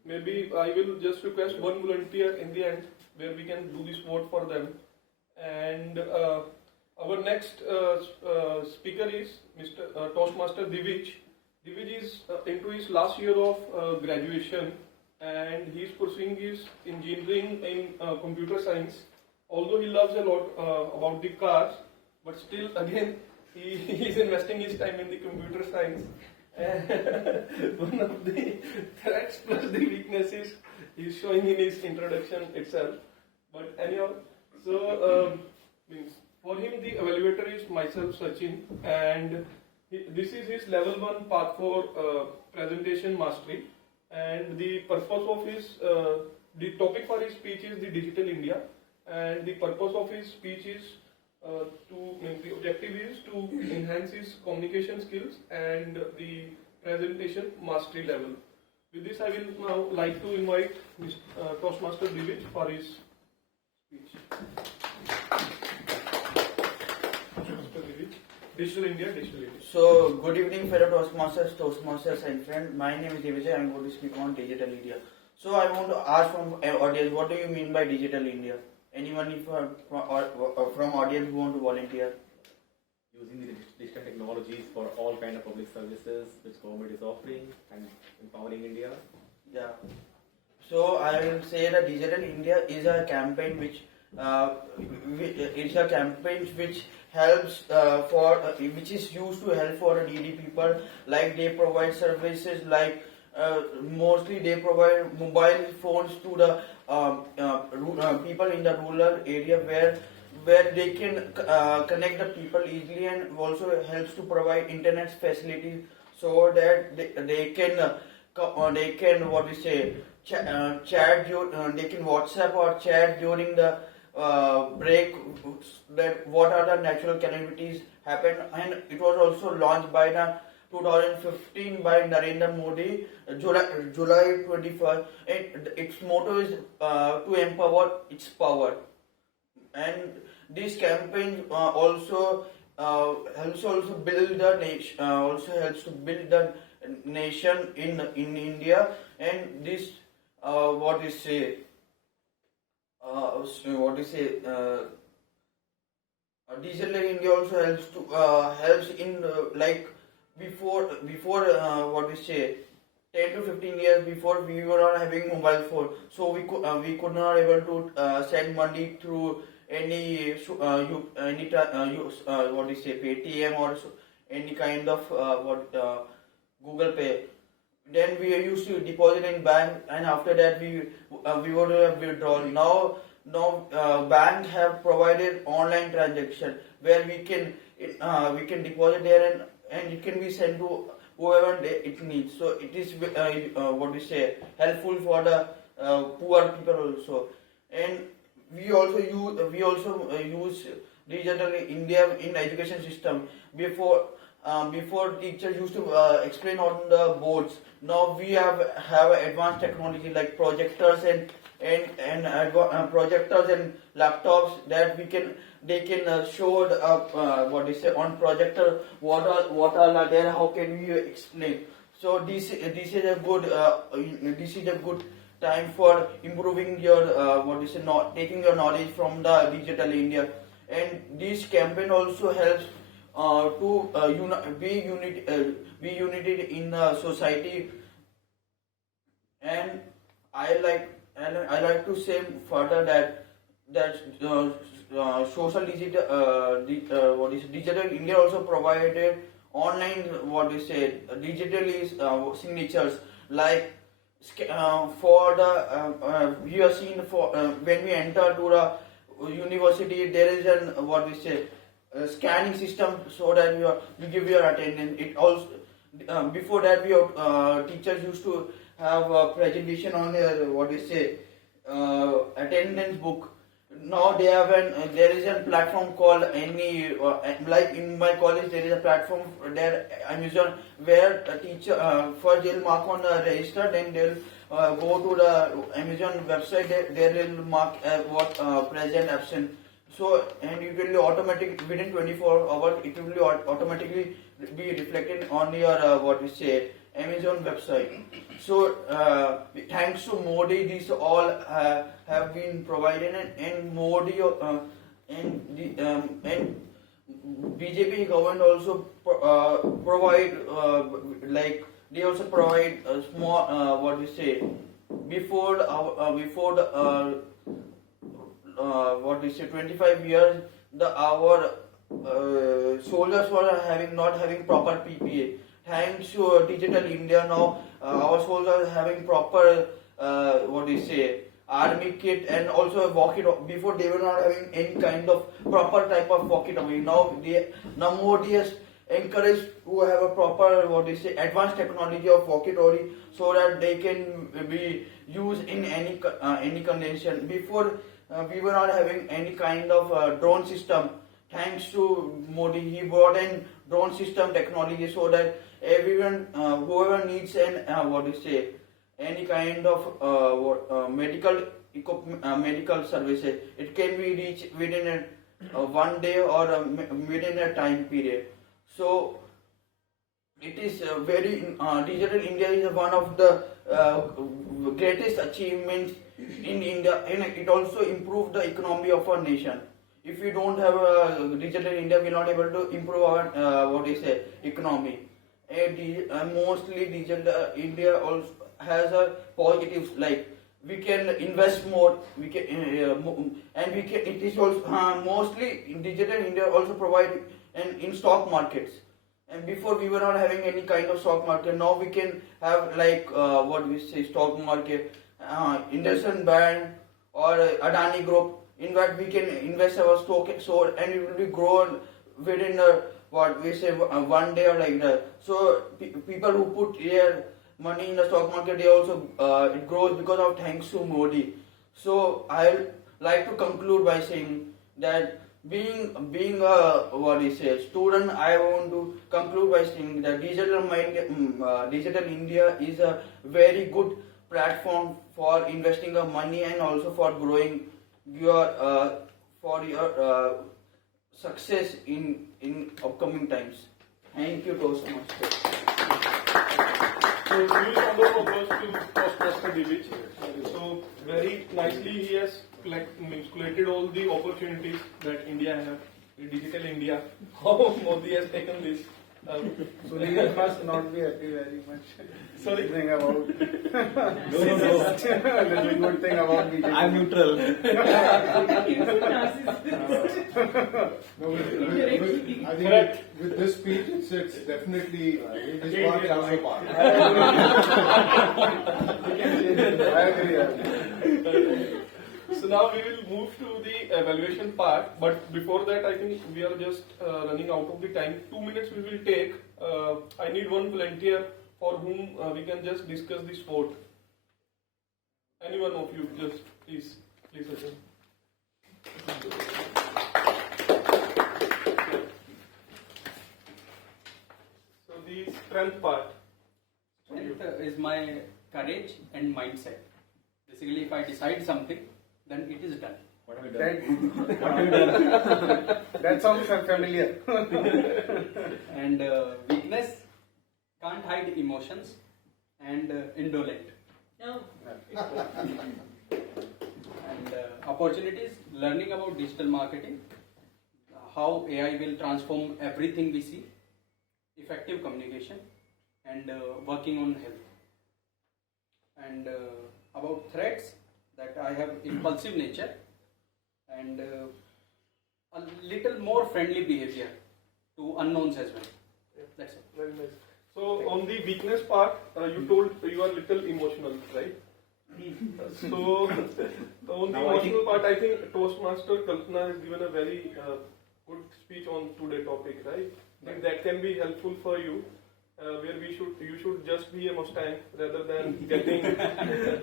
maybe I will just request one volunteer in the end where we can do this vote for them. And our next speaker is Mr. Toastmaster Divij. Divij is into his last year of graduation, and he is pursuing his engineering in computer science. Although he loves a lot about the cars, but still again he is investing his time in the computer science. And one of the threats plus the weaknesses he is showing in his introduction itself. But anyhow, so means for him the evaluator is myself, Sachin, and this is his level 1 path for presentation mastery. And the purpose of his the topic for his speech is the Digital India, and the purpose of his speech is the objective is to enhance his communication skills and the presentation mastery level. With this, I will now like to invite Toastmaster Divij for his speech. Mr. Divij, Digital India, Digital India. So, good evening, fellow Toastmasters, and friends. My name is Divij. I am going to speak on Digital India. So, I want to ask from audience, what do you mean by Digital India? Anyone from audience who want to volunteer? Using the digital technologies for all kind of public services which government is offering and empowering India. Yeah. So I will say that Digital India is a campaign which helps which is used to help for the needy people. Like they provide services like mostly they provide mobile phones to the people in the rural area where they can connect the people easily, and also helps to provide internet facilities so that they can what we say chat they can WhatsApp or chat during the break, that what are the natural calamities happen. And it was also launched by the 2015 by Narendra Modi, July 21st. Its motto is to empower its power. And this campaign also helps build the nation. Also helps to build the nation in India. And this Digital India also helps in like before 10 to 15 years before, we were not having mobile phone, so we could not able to send money through any Paytm or any kind of Google Pay. Then we used to deposit in bank, and after that we would have withdrawal. Now bank have provided online transaction where we can deposit there, and it can be sent to whoever it needs. So it is helpful for the poor people also. And we also use Digital India in education system. Before teachers used to explain on the boards. Now we have advanced technology like projectors and projectors and laptops that they can show on projector what are there, how can we explain. So this is a good time for improving your taking your knowledge from the Digital India. And this campaign also helps to be united in society. And I like to say further that social Digital India also provided online digitally signatures, like for the we have seen for when we enter to the university, there is an scanning system so that you give your attendance. It also before that teachers used to have a presentation on attendance book. Now there is a platform called like in my college there is a platform there, Amazon, where a teacher first they'll mark on the register, then they'll go to the Amazon website, there will mark what present, absent. So, and it will be automatic within 24 hours. It will be automatically be reflected on your Amazon website. So, thanks to Modi, these all have been provided, and Modi and BJP government also provide they also provide a small before the 25 years our soldiers were not having proper PPA. Thanks to Digital India, now our soldiers are having proper army kit, and also walkie-talkie. Before they were not having any kind of proper type of walkie-talkie. Now Modi has encourage to have a proper advanced technology of walkie-talkie so that they can be used in any condition. Before we were not having any kind of drone system. Thanks to Modi, he brought in drone system technology so that everyone, whoever needs any kind of medical equipment, medical services, it can be reached within one day or within a time period. So it is very digital India is one of the greatest achievements in India, and it also improved the economy of our nation. If we don't have a digital India, we are not able to improve our economy. And mostly digital India also has a positives like we can invest more. We can and we can. It is also mostly in digital India also provide and in stock markets. And before we were not having any kind of stock market. Now we can have like stock market, Industrial Bank or Adani Group. In that we can invest our stock so and it will be grown within 1 day or like that. So people who put their money in the stock market, they also it grows because of thanks to Modi. So I like to conclude by saying that being a student, I want to conclude by saying that digital India is a very good platform for investing of money and also for growing your success in upcoming times. Thank you, Toastmaster. So, huge round of applause to Toastmaster Divij. So, very nicely he has collated all the opportunities that India have, in digital India. How Modi has taken this. So you must not be happy very much. Sorry? Thing about little good thing about BJP. I'm neutral. I think with this speech, it's definitely his part is also part. I agree. So now we will move to the evaluation part, but before that I think we are just running out of the time. 2 minutes we will take. I need one volunteer for whom we can just discuss the sport. Anyone of you, just please Sachin. So the strength part. Strength is my courage and mindset. Basically, if I decide something, then it is done. What have you done? What have you done? That sounds familiar. And weakness, can't hide emotions, and indolent. No. And opportunities, learning about digital marketing, how AI will transform everything we see, effective communication, and working on health. And about threats, that I have impulsive nature and a little more friendly behavior to unknowns as well. That's it. Very nice. So on the weakness part, you told you are little emotional, right? So on the emotional part, I think Toastmaster Kalpana has given a very good speech on today's topic, right? I think that can be helpful for you. Where you should just be a Mustang rather than getting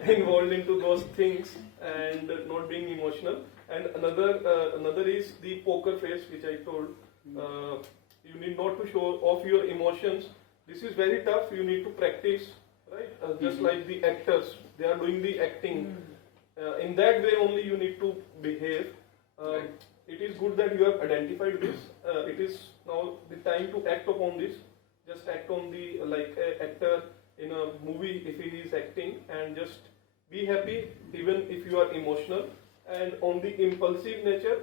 involved into those things and not being emotional. And another is the poker face, which I told. You need not to show off your emotions. This is very tough. You need to practice, right? Just like the actors, they are doing the acting. In that way only you need to behave. It is good that you have identified this. It is now the time to act upon this. Just act on the like actor in a movie if he is acting, and just be happy even if you are emotional. And on the impulsive nature,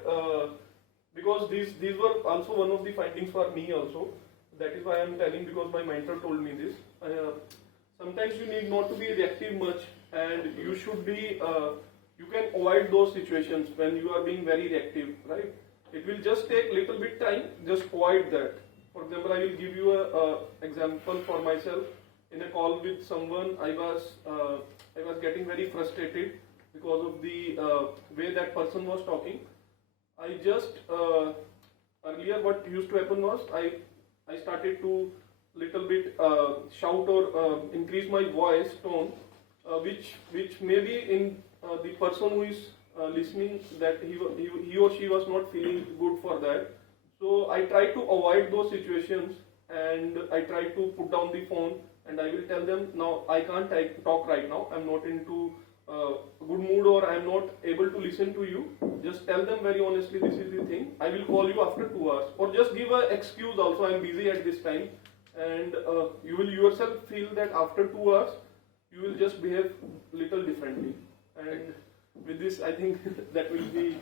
because these were also one of the findings for me also. That is why I am telling, because my mentor told me this. Sometimes you need not to be reactive much, and you should be. You can avoid those situations when you are being very reactive, right? It will just take little bit time. Just avoid that. For example, I will give you a example for myself. In a call with someone, I was getting very frustrated because of the way that person was talking. I just earlier what used to happen was I I started to little bit shout or increase my voice tone, which maybe in the person who is listening, that he or she was not feeling good for that. So I try to avoid those situations, and I try to put down the phone, and I will tell them, now I can't talk right now. I'm not into good mood, or I'm not able to listen to you. Just tell them very honestly, this is the thing. I will call you after 2 hours, or just give an excuse also. I'm busy at this time, and you will yourself feel that after 2 hours you will just behave little differently. And with this, I think that will be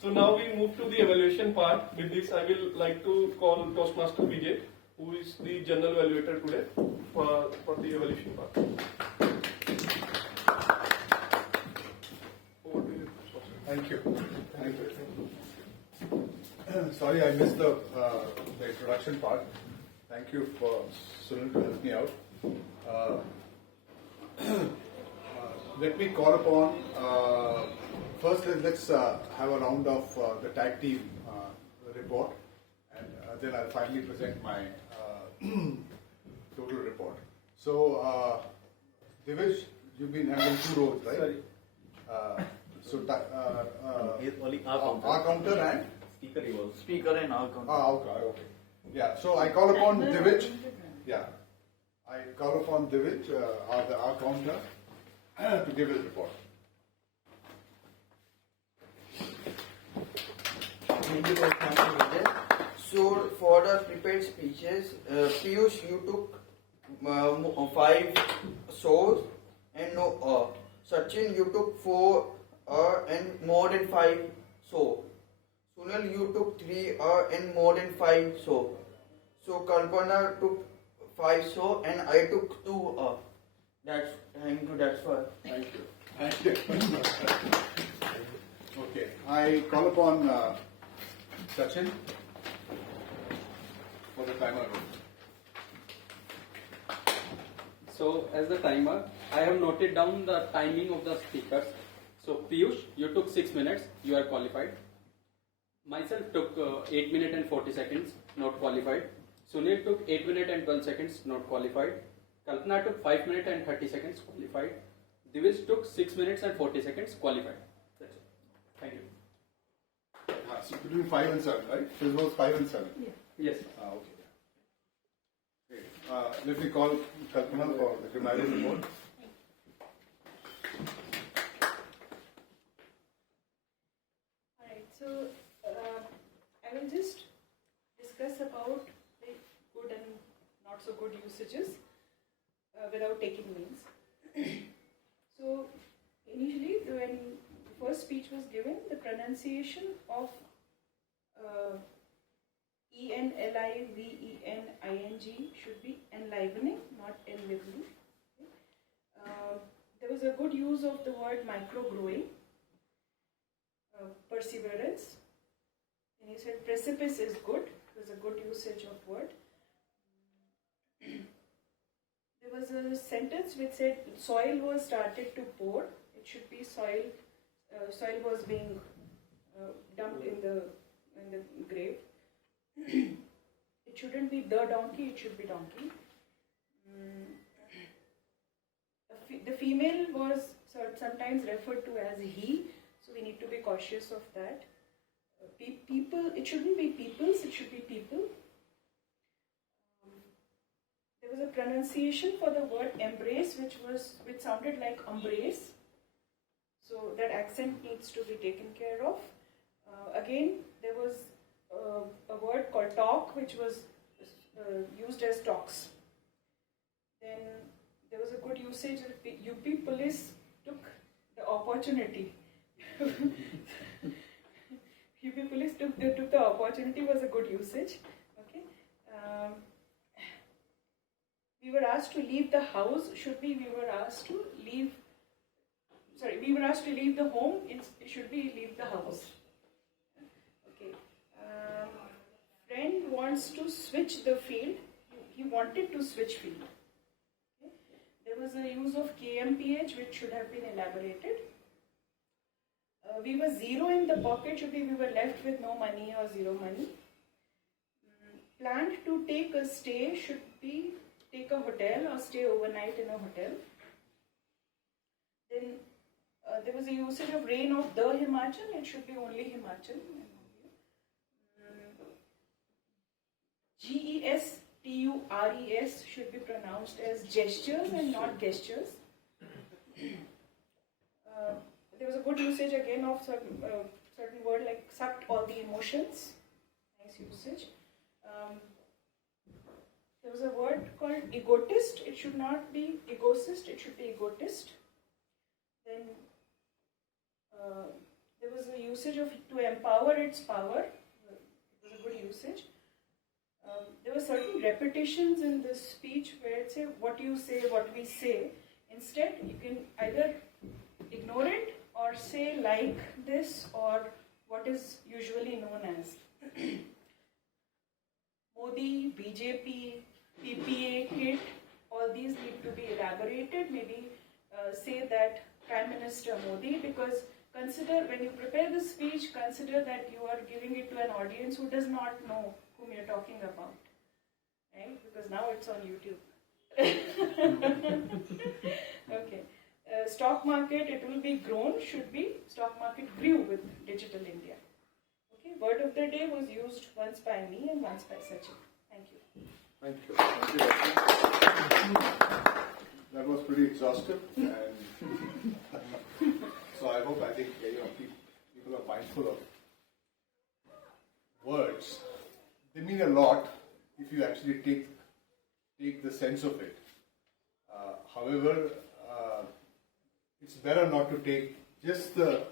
so now we move to the evaluation part. With this, I will like to call Toastmaster Vijay, who is the general evaluator today for the evaluation part. Over to you, Toastmaster. Thank you. Thank you. Sorry, I missed the introduction part. Thank you for Sunil to help me out. Let me call upon. First, let's have a round of the tag team report, and then I'll finally present my total report. So, Divish, you've been handling 2 roles, right? Sorry. Only our counter and speaker he was. Speaker and our counter. Okay. Yeah, so I call upon Divij. Yeah, I call upon Divij, our counter, to give his report. Thank you for thanking Vijay. So for the prepared speeches, Piyush, you took 5 so's and no. Sachin, you took 4 and more than 5 so. Sunil, you took 3 and more than 5 so. So Kalpana took 5 so and I took 2 That's thank you. That's why. Thank you. Okay, I call upon Sachin for the timer. So as the timer, I have noted down the timing of the speakers. So Piyush, you took 6 minutes, you are qualified. Myself took 8 minutes and 40 seconds, not qualified. Sunil took 8 minutes and 12 seconds, not qualified. Kalpana took 5 minutes and 30 seconds, qualified. Divish took 6 minutes and 40 seconds, qualified. That's it. Thank you. So between 5 and 7, right? This was 5 and 7. Yeah. Yes. Okay. Great. Let me call Kalpana for the criminality report. Alright, so I will just discuss about the good and not so good usages without taking names. So initially, when the first speech was given, the pronunciation of ENLIVENING should be enlivening, not enlivening. Okay. There was a good use of the word micro-growing, perseverance. And you said precipice is good. There's a good usage of word. There was a sentence which said soil was started to pour. It should be soil. Soil was being dumped in the grave. It shouldn't be the donkey. It should be donkey. The female was sometimes referred to as he, so we need to be cautious of that. People. It shouldn't be peoples. It should be people. There was a pronunciation for the word embrace which sounded like embrace. So that accent needs to be taken care of. Again, there was a word called talk which was used as talks. Then there was a good usage that UP police took the opportunity. UP police took the opportunity was a good usage. Okay. We were asked to leave the house. Should be we were asked to leave. Sorry, we were asked to leave the home. It should be leave the house. Okay. Friend wants to switch the field. He wanted to switch field. Okay. There was a use of KMPH which should have been elaborated. We were zero in the pocket, should be we were left with no money or zero money. Planned to take a stay should be take a hotel or stay overnight in a hotel. Then there was a usage of rain of the Himachal, it should be only Himachal. GESTURES should be pronounced as gestures and not gestures. There was a good usage again of certain word like sucked all the emotions. Nice usage. There was a word called egotist. It should not be egocist, it should be egotist. Then there was a usage of to empower its power. It was a good usage. There were certain repetitions in this speech where it said what you say, what we say. Instead, you can either ignore it or say like this or what is usually known as Modi, BJP, PPA, KIT. All these need to be elaborated. Maybe say that Prime Minister Modi, because consider when you prepare the speech, consider that you are giving it to an audience who does not know whom you're talking about, right? Because now it's on YouTube. Okay. Stock market, it will be grown, should be stock market grew with Digital India. Okay. Word of the day was used once by me and once by Sachin. Thank you. Thank you. That was pretty exhaustive, and so I think people are mindful of words. They mean a lot if you actually take the sense of it. However, it's better not to take just the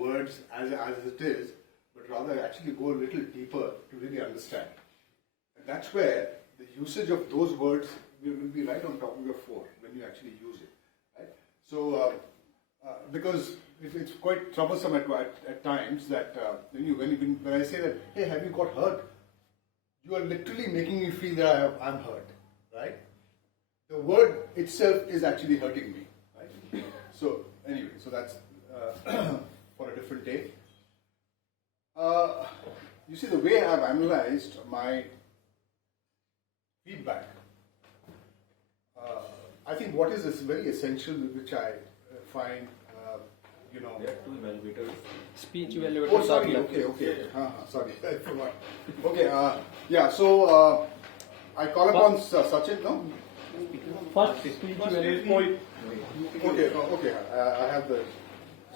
words as it is, but rather actually go a little deeper to really understand. And that's where the usage of those words will be right on top of your fore when you actually use it. Right? So, because it's quite troublesome at times that when I say that, hey, have you got hurt? You are literally making me feel that I'm hurt, right? The word itself is actually hurting me, right? So anyway, so that's for a different day. You see, the way I've analyzed my feedback, I think what is very essential, which I find, There are two evaluators. Speech evaluators. Oh, sorry. Okay. Sorry, I forgot. Okay. So I call upon Sachin. No. First speech evaluator. Okay. I have the.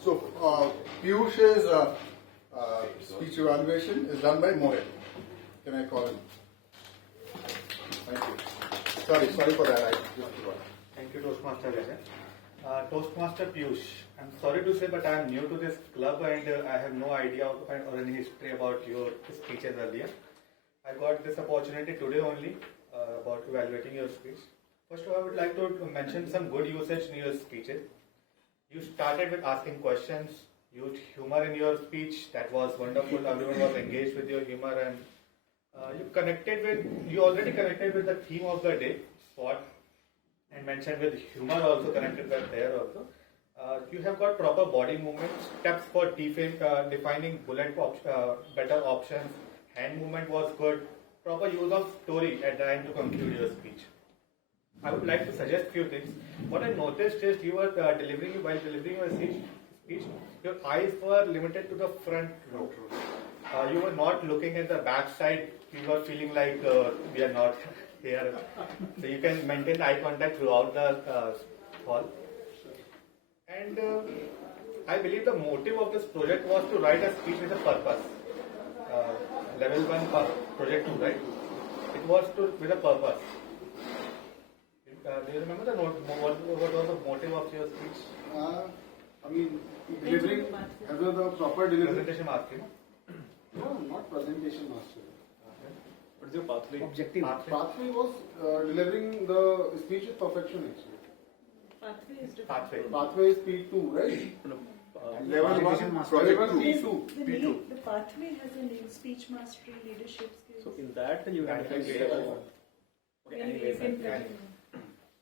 So Piyush's speech evaluation is done by Mohit. Can I call him? Thank you. Sorry for that. I just forgot. Thank you, Toastmaster Vijay. Toastmaster Piyush, I'm sorry to say, but I am new to this club and I have no idea or any history about your speeches earlier. I got this opportunity today only about evaluating your speech. First of all, I would like to mention some good usage in your speeches. You started with asking questions, used humor in your speech. That was wonderful. Everyone was engaged with your humor, and you already connected with the theme of the day, SWOT, and mentioned with humor also connected with there also. You have got proper body movements, steps for defining better options. Hand movement was good. Proper use of story at the end to conclude your speech. I would like to suggest few things. What I noticed is you were delivering your speech, your eyes were limited to the front row. You were not looking at the back side. You were feeling like we are not here. So you can maintain eye contact throughout the hall. And I believe the motive of this project was to write a speech with a purpose. Level 1 project 2, right? It was with a purpose. Do you remember what was the motive of your speech? Delivering as well the proper delivery. Presentation master. No, not presentation master. What is your pathway? Objective. Pathway was delivering the speech with perfection actually. Pathway is different. Pathway is P2, right? Level 1, level P2. The pathway has a name, speech mastery, leadership skills. So in that you have to You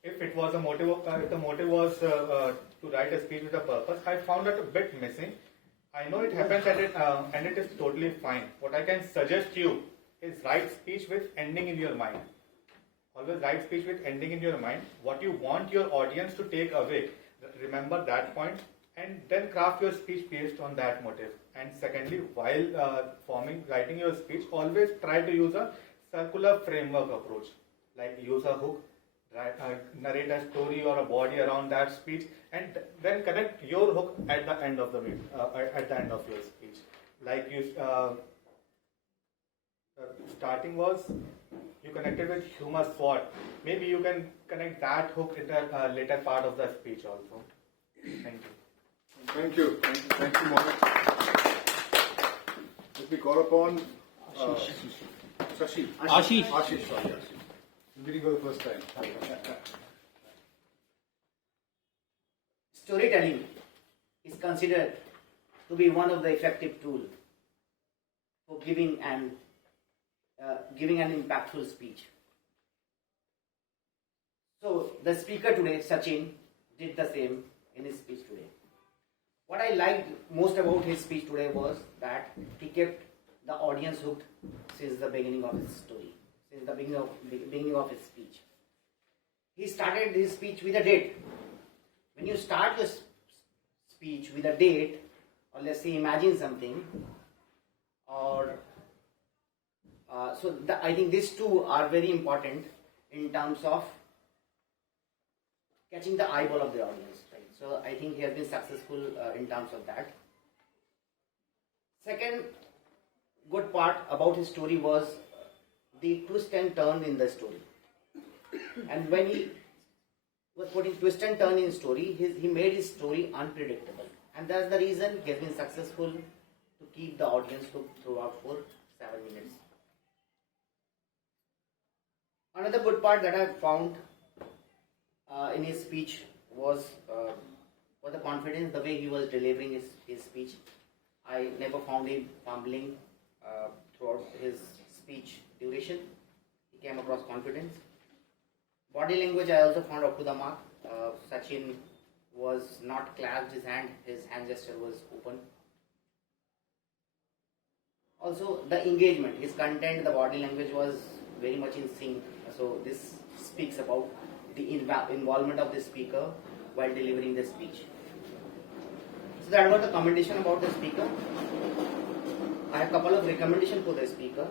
can if it was a motive, if the motive was to write a speech with a purpose, I found it a bit missing. I know it happens and it is totally fine. What I can suggest you is write speech with ending in your mind. Always write speech with ending in your mind. What you want your audience to take away, remember that point, and then craft your speech based on that motive. And secondly, while writing your speech, always try to use a circular framework approach. Like use a hook, narrate a story or a body around that speech, and then connect your hook at the end of the at the end of your speech. Like you, starting was you connected with humor SWOT. Maybe you can connect that hook in the later part of the speech also. Thank you. Thank you. Thank you, Mohammed. Let me call upon Shashi. Ashish. Ashish, sorry, Ashish. You're meeting for the first time. Storytelling is considered to be one of the effective tools for giving an impactful speech. So the speaker today, Sachin, did the same in his speech today. What I liked most about his speech today was that he kept the audience hooked since the beginning of his story, since the beginning of his speech. He started his speech with a date. When you start your speech with a date, or let's say imagine something, or I think these two are very important in terms of catching the eyeball of the audience. Right? So I think he has been successful in terms of that. Second good part about his story was the twist and turn in the story. And when he was putting twist and turn in his story, he made his story unpredictable. And that's the reason he has been successful to keep the audience hooked throughout for 7 minutes. Another good part that I found in his speech was the confidence, the way he was delivering his speech. I never found him fumbling throughout his speech duration. He came across confidence. Body language I also found up to the mark. Sachin was not clasped his hand gesture was open. Also the engagement, his content, the body language was very much in sync. So this speaks about the involvement of the speaker while delivering the speech. So that was the commendation about the speaker. I have a couple of recommendations for the speaker.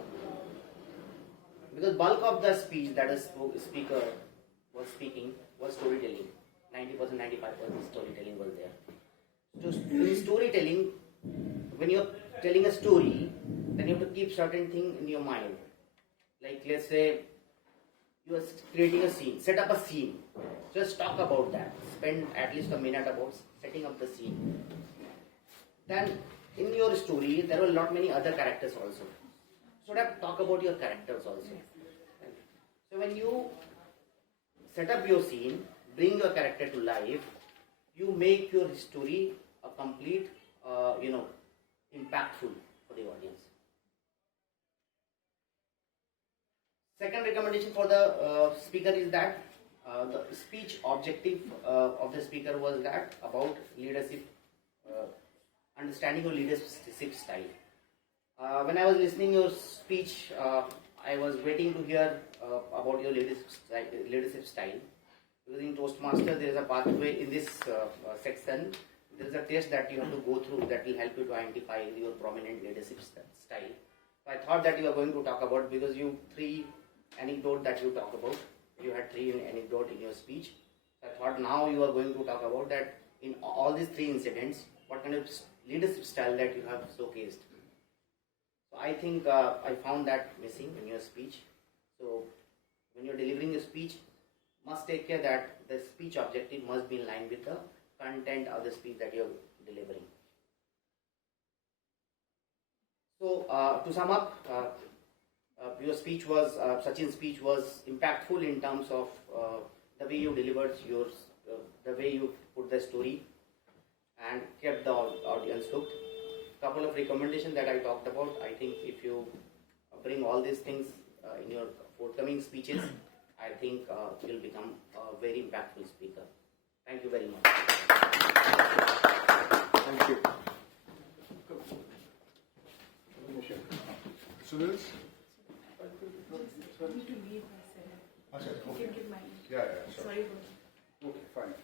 Because bulk of the speech that a speaker was speaking was storytelling. 90%, 95% storytelling was there. So in storytelling, when you're telling a story, then you have to keep certain things in your mind. Like let's say you are creating a scene, set up a scene. Just talk about that. Spend at least a minute about setting up the scene. Then in your story, there are many other characters also. So that talk about your characters also. So when you set up your scene, bring your character to life, you make your story a complete, impactful for the audience. Second recommendation for the speaker is that the speech objective of the speaker was that about leadership, understanding your leadership style. When I was listening your speech, I was waiting to hear about your leadership style. Because in Toastmaster, there is a pathway in this section. There is a test that you have to go through that will help you to identify your prominent leadership style. So I thought that you are going to talk about, because you 3 anecdote that you talk about. You had 3 anecdote in your speech. So I thought now you are going to talk about that in all these 3 incidents, what kind of leadership style that you have showcased. So I think I found that missing in your speech. So when you're delivering a speech, must take care that the speech objective must be in line with the content of the speech that you're delivering. So to sum up, your speech was, Sachin's speech was impactful in terms of the way you delivered yours, the way you put the story and kept the audience hooked. Couple of recommendations that I talked about. I think if you bring all these things in your forthcoming speeches, I think you'll become a very impactful speaker. Thank you very much. Thank you. Sunil? I need to leave myself. Okay. You can give mine. Yeah, sure. Sorry about that. Okay, fine.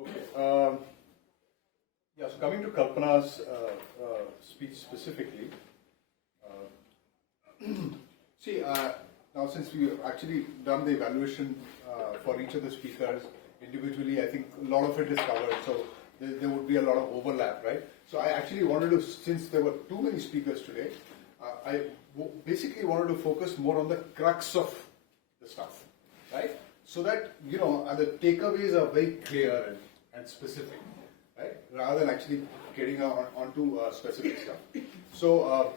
Okay. Yeah, so coming to Kalpana's speech specifically, see, now since we've actually done the evaluation for each of the speakers individually, I think a lot of it is covered, so there would be a lot of overlap, right? So I actually wanted to, since there were too many speakers today, I basically wanted to focus more on the crux of the stuff, right? So that, you know, the takeaways are very clear and specific, right? Rather than actually getting onto specific stuff. So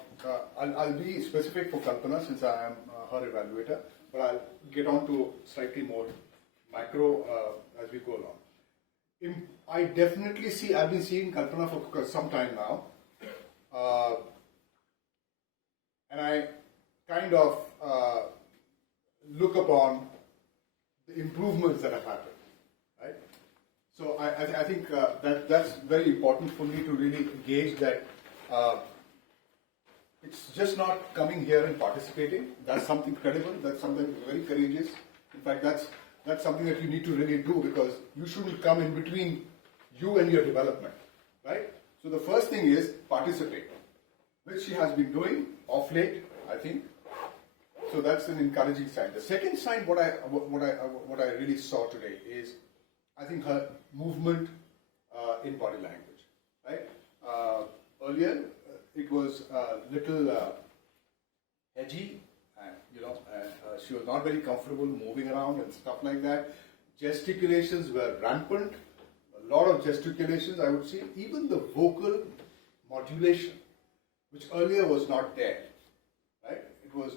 I'll be specific for Kalpana since I am her evaluator, but I'll get on to slightly more macro as we go along. I definitely see, I've been seeing Kalpana for some time now, and I kind of look upon the improvements that have happened, right? So I think that's very important for me to really gauge that it's just not coming here and participating. That's something credible, that's something very courageous. In fact, that's something that you need to really do, because you shouldn't come in between you and your development, right? So the first thing is participate, which she has been doing off late, I think. So that's an encouraging sign. The second sign, what I really saw today is, I think her movement in body language, right? Earlier, it was a little edgy, and she was not very comfortable moving around and stuff like that. Gesticulations were rampant. A lot of gesticulations, I would say. Even the vocal modulation, which earlier was not there, right? It was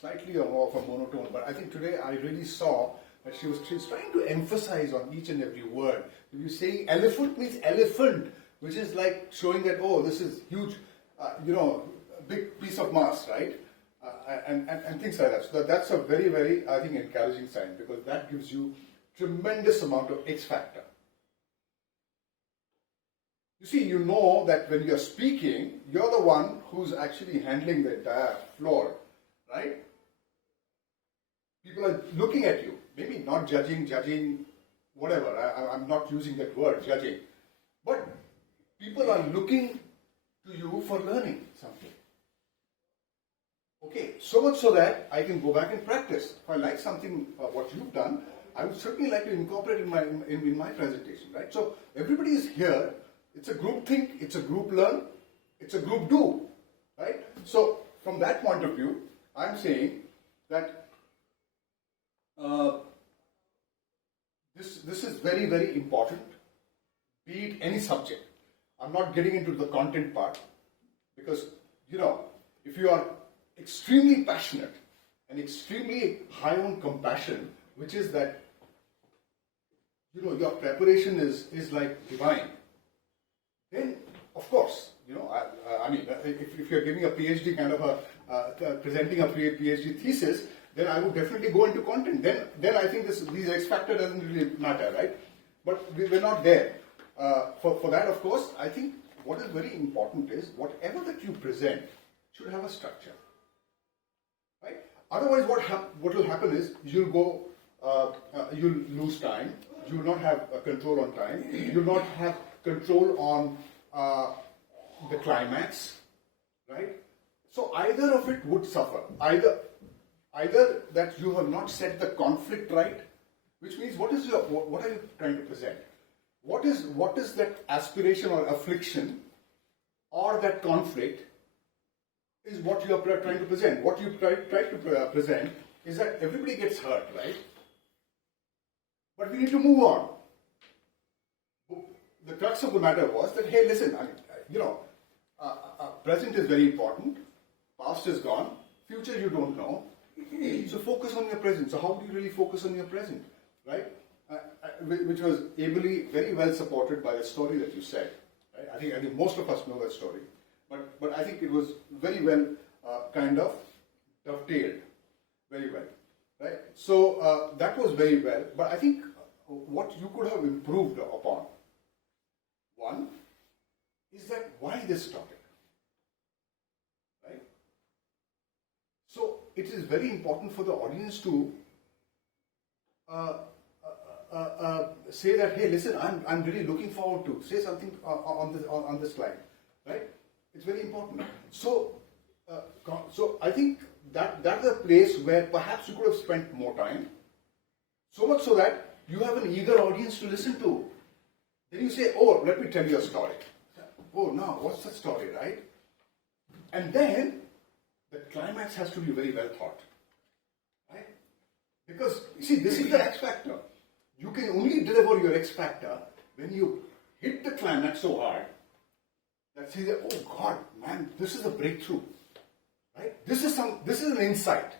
slightly more of a monotone, but I think today I really saw that she's trying to emphasize on each and every word. If you say elephant means elephant, which is like showing that, oh, this is huge, a big piece of mass, right? And things like that. So that's a very, very, I think, encouraging sign, because that gives you tremendous amount of X factor. You see, you know that when you're speaking, you're the one who's actually handling the entire floor, right? People are looking at you, maybe not judging, whatever. I'm not using that word, judging. But people are looking to you for learning something. Okay, so much so that I can go back and practice. If I like something, what you've done, I would certainly like to incorporate in my presentation, right? So everybody is here. It's a group think, it's a group learn, it's a group do, right? So from that point of view, I'm saying that this is very, very important, be it any subject. I'm not getting into the content part, because, if you are extremely passionate and extremely high on compassion, which is that, your preparation is like divine, then, of course, if you're giving a PhD kind of presenting a PhD thesis, then I would definitely go into content. Then I think these X factor doesn't really matter, right? But we're not there. For that, of course, I think what is very important is whatever that you present should have a structure, right? Otherwise, what will happen is you'll lose time. You will not have control on time. You will not have control on the climax, right? So either of it would suffer. Either that you have not set the conflict right, which means what are you trying to present? What is that aspiration or affliction or that conflict is what you are trying to present. What you try to present is that everybody gets hurt, right? But we need to move on. The crux of the matter was that, hey, listen, present is very important, past is gone, future you don't know, so focus on your present. So how do you really focus on your present, right? Which was ably, very well supported by the story that you said, right? I think most of us know that story, but I think it was very well kind of dovetailed. very well, right? So that was very well, but I think what you could have improved upon, one, is that why this topic, right? So it is very important for the audience to say that, hey, listen, I'm really looking forward to say something on this slide, right? It's very important. So I think that's a place where perhaps you could have spent more time, so much so that you have an eager audience to listen to. Then you say, oh, let me tell you a story. Oh, now, what's the story, right? And then the climax has to be very well thought, right? Because, you see, this is the X factor. You can only deliver your X factor when you hit the climax so hard that say, oh God, man, this is a breakthrough, right? This is an insight,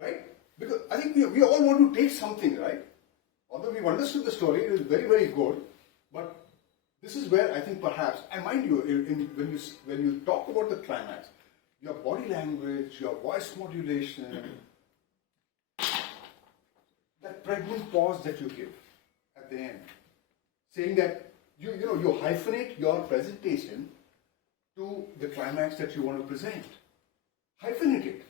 right? Because I think we all want to take something, right? Although we've understood the story, it is very, very good, but this is where I think perhaps, and mind you, when you talk about the climax, your body language, your voice modulation, that pregnant pause that you give at the end, saying that you hyphenate your presentation to the climax that you want to present. Hyphenate it.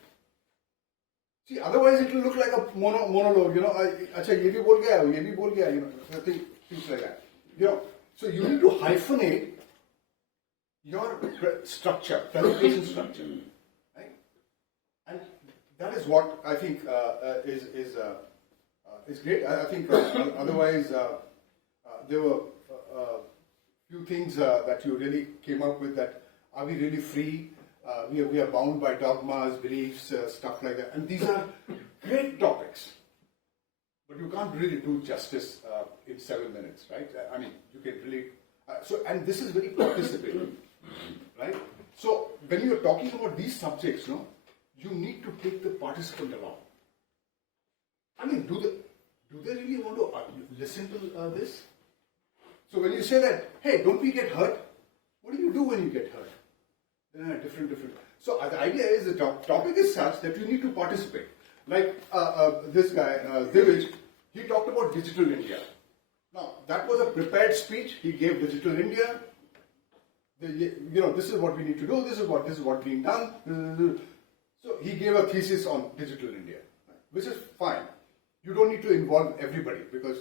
See, otherwise it will look like a monologue, acha ye bhi bol gaya, things like that. So you need to hyphenate your structure, presentation structure, right? And that is what I think is great. I think otherwise there were few things that you really came up with, that are we really free? We are bound by dogmas, beliefs, stuff like that. And these are great topics. But you can't really do justice in 7 minutes, right? I mean, you can really... and this is very participatory, right? So when you're talking about these subjects, you need to take the participant along. I mean, do they really want to listen to this? So when you say that, hey, don't we get hurt? What do you do when you get hurt? Different. So the idea is the topic is such that you need to participate. Like this guy, Divij, he talked about digital India. Now, that was a prepared speech. He gave digital India. This is what we need to do. This is what being done. So he gave a thesis on digital India, which is fine. You don't need to involve everybody because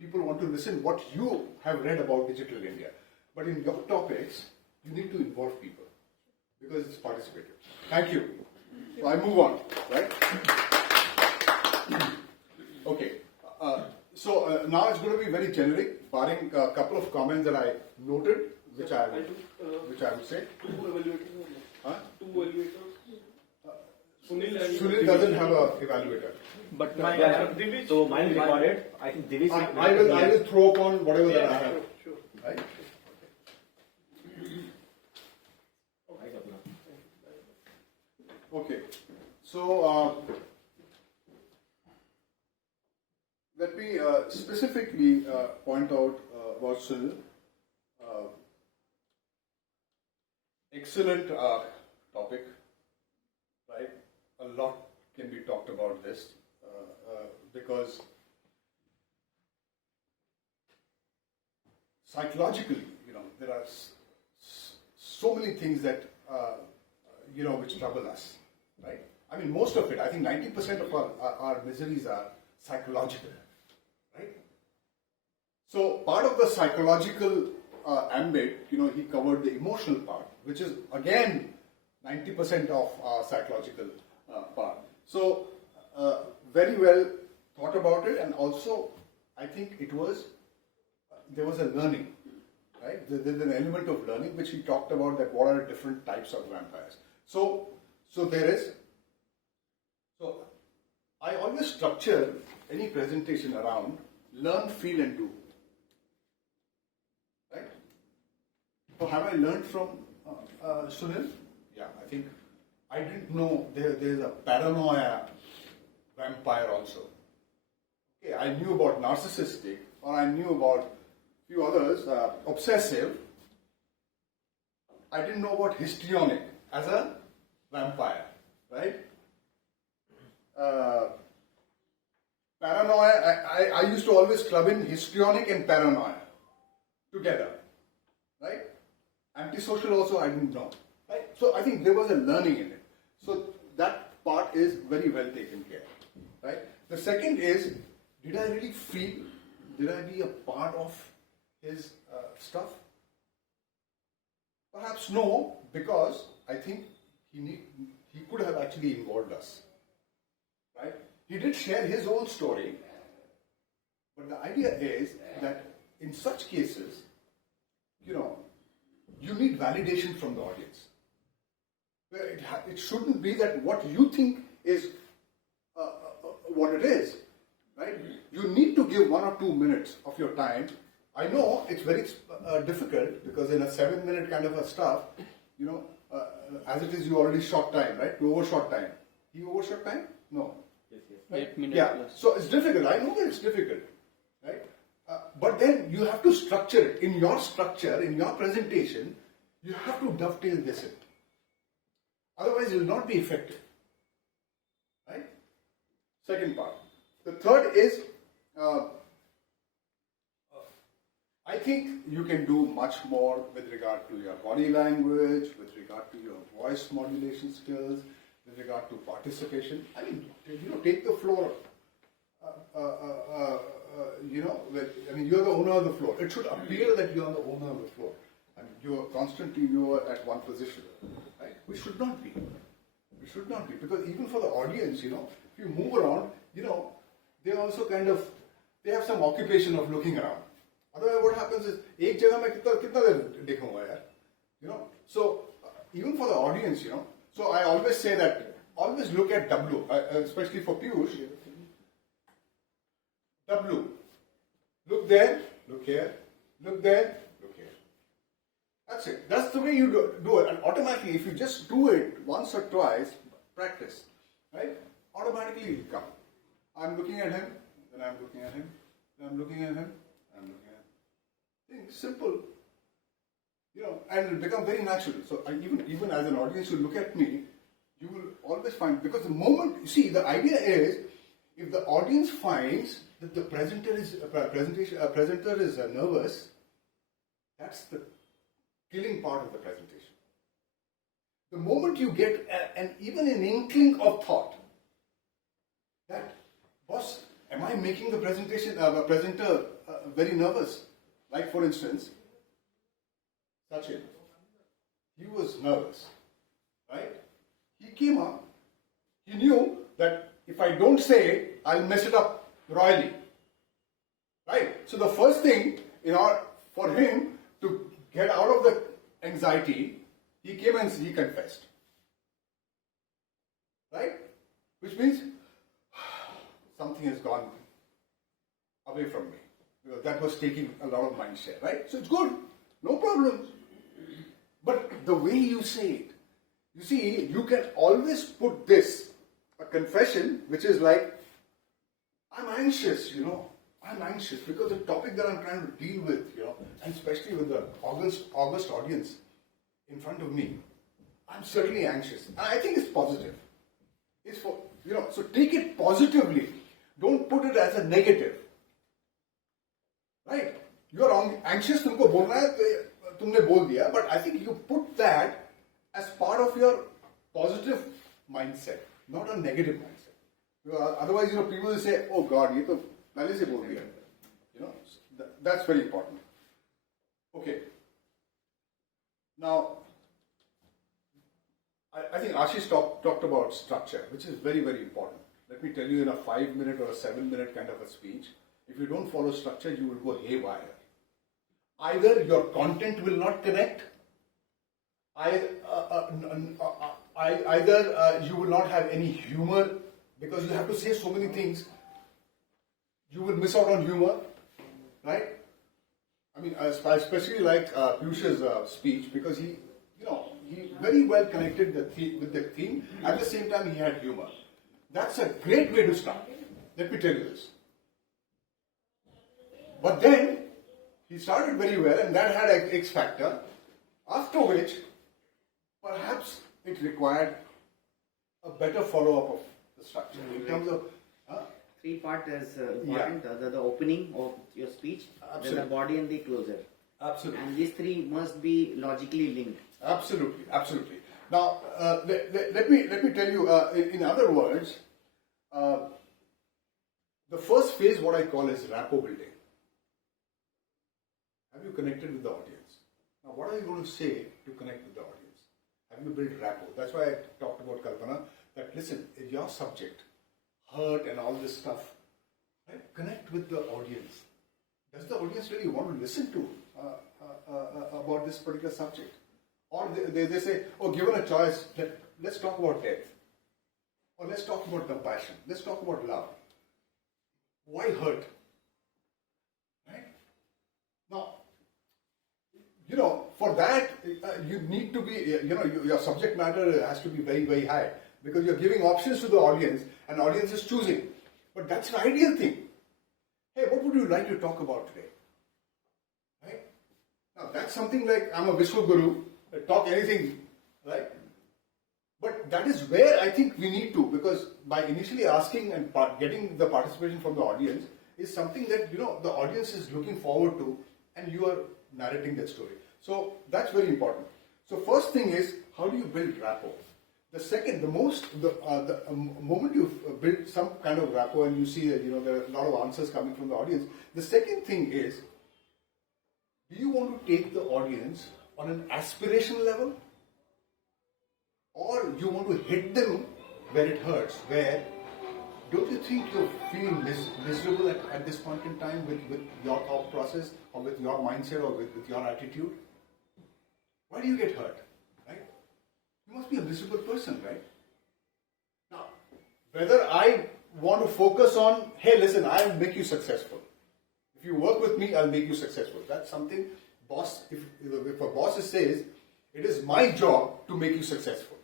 people want to listen what you have read about digital India. But in your topics, you need to involve people because it's participative. Thank you. So I move on, right? Okay. So now it's going to be very generic, barring a couple of comments that I noted, which I would say. Two evaluators. Huh? Two evaluators. Sunil doesn't have an evaluator. But so mine is recorded. I think Divish. I will throw upon whatever that I have. Sure. Right? Okay. So let me specifically point out about Sunil. Excellent topic, right? A lot can be talked about this because psychologically, there are so many things that which trouble us, right? I mean, most of it. I think 90% of our miseries are psychological, right? So part of the psychological ambit, he covered the emotional part, which is again 90% of our psychological part. So very well thought about it, and also I think there was a learning, right? There's an element of learning which he talked about, that what are different types of vampires. So there is. So I always structure any presentation around learn, feel, and do. Right? So have I learned from Sunil? Yeah, I think I didn't know there's a paranoia vampire also. Okay, I knew about narcissistic, or I knew about few others, obsessive. I didn't know about histrionic as a vampire, right? paranoia, I used to always club in histrionic and paranoia together, right? Antisocial also I didn't know, right? So I think there was a learning in it. So that part is very well taken care of, right? The second is, did I really feel, did I be a part of his stuff? Perhaps no, because I think he could have actually involved us, right? He did share his own story, but the idea is that in such cases, you need validation from the audience. It shouldn't be that what you think is what it is, right? You need to give 1 or 2 minutes of your time. I know it's very difficult because in a 7-minute kind of a stuff, as it is, you already short time, right? You overshot time. He overshot time? No. Yes, yes. Right? 8 minutes Yeah. plus. So it's difficult. I know that it's difficult, right? But then you have to structure it. In your structure, in your presentation, you have to dovetail this in. Otherwise, it will not be effective. Right? Second part. The third is, I think you can do much more with regard to your body language, with regard to your voice modulation skills, with regard to participation. I mean, take the floor. You're the owner of the floor. It should appear that you are the owner of the floor. And you are at one position. Right? We should not be. We should not be. Because even for the audience, if you move around, they also they have some occupation of looking around. Otherwise, what happens is, ek jagah mein kitna der dekhunga yaar? So, even for the audience, so I always say that, always look at W, especially for Piyush. W. Look there, look here, look there, look here. That's it. That's the way you do it. And automatically, if you just do it once or twice, practice, right? Automatically it will come. I'm looking at him, then I'm looking at him, then I'm looking at him, I'm looking at him. Simple. And it will become very natural. So even as an audience, you look at me, you will always find, because the moment, you see, the idea is, if the audience finds that the presenter is nervous, that's the killing part of the presentation. The moment you get even an inkling of thought that, boss, am I making the presenter very nervous? Like, for instance, Sachin, he was nervous, right? He came up, he knew that if I don't say it, I'll mess it up royally, right? So the first thing, for him to get out of the anxiety, he came and he confessed, right? Which means something has gone away from me, because that was taking a lot of mind share, right? So it's good, no problem. But the way you say it, you see, you can always put this, a confession, which is like, I'm anxious, I'm anxious because the topic that I'm trying to deal with, and especially with the August audience in front of me, I'm certainly anxious. And I think it's positive. It's for, so take it positively. Don't put it as a negative. Right? You're anxious, tumko bolna hai, tumne bol diya, but I think you put that as part of your positive mindset, not a negative mindset. Otherwise, people will say, oh God, ye to pehle se bol diya. That's very important. Okay. Now, I think Ashish talked about structure, which is very, very important. Let me tell you, in a 5-minute or a 7-minute kind of a speech, if you don't follow structure, you will go haywire. Either your content will not connect, either you will not have any humor, because you have to say so many things. You will miss out on humor, right? I mean, I especially like Piyush's speech, because he very well connected with the theme. At the same time, he had humor. That's a great way to start. Let me tell you this. But then, he started very well, and that had an X factor, after which, perhaps it required a better follow-up of the structure in terms of. Three part is important. The opening of your speech, then the body and the closer. Absolutely. And these three must be logically linked. Absolutely, absolutely. Now, let me tell you, in other words, the first phase, what I call is rapport building. Have you connected with the audience? Now, what are you going to say to connect with the audience? Have you built rapport? That's why I talked about Kalpana, that listen, in your subject, hurt and all this stuff, right? Connect with the audience. Does the audience really want to listen to about this particular subject? Or they say, oh, given a choice, let's talk about death. Or let's talk about compassion. Let's talk about love. Why hurt? Right? Now, for that, you need to be, your subject matter has to be very, very high. Because you're giving options to the audience, and the audience is choosing. But that's the ideal thing. Hey, what would you like to talk about today? Right? Now, that's something like, I'm a Vishwa Guru, talk anything, right? But that is where I think we need to, because by initially asking and getting the participation from the audience is something that, the audience is looking forward to, and you are narrating that story. So that's very important. So first thing is, how do you build rapport? The second, the moment you build some kind of rapport and you see that there are a lot of answers coming from the audience, the second thing is, do you want to take the audience on an aspirational level, or you want to hit them where it hurts? Where don't you think you're feeling miserable at this point in time with your thought process, or with your mindset, or with your attitude? Why do you get hurt? You must be a miserable person, right? Now, whether I want to focus on, hey, listen, I'll make you successful. If you work with me, I'll make you successful. That's something boss, if a boss says, it is my job to make you successful.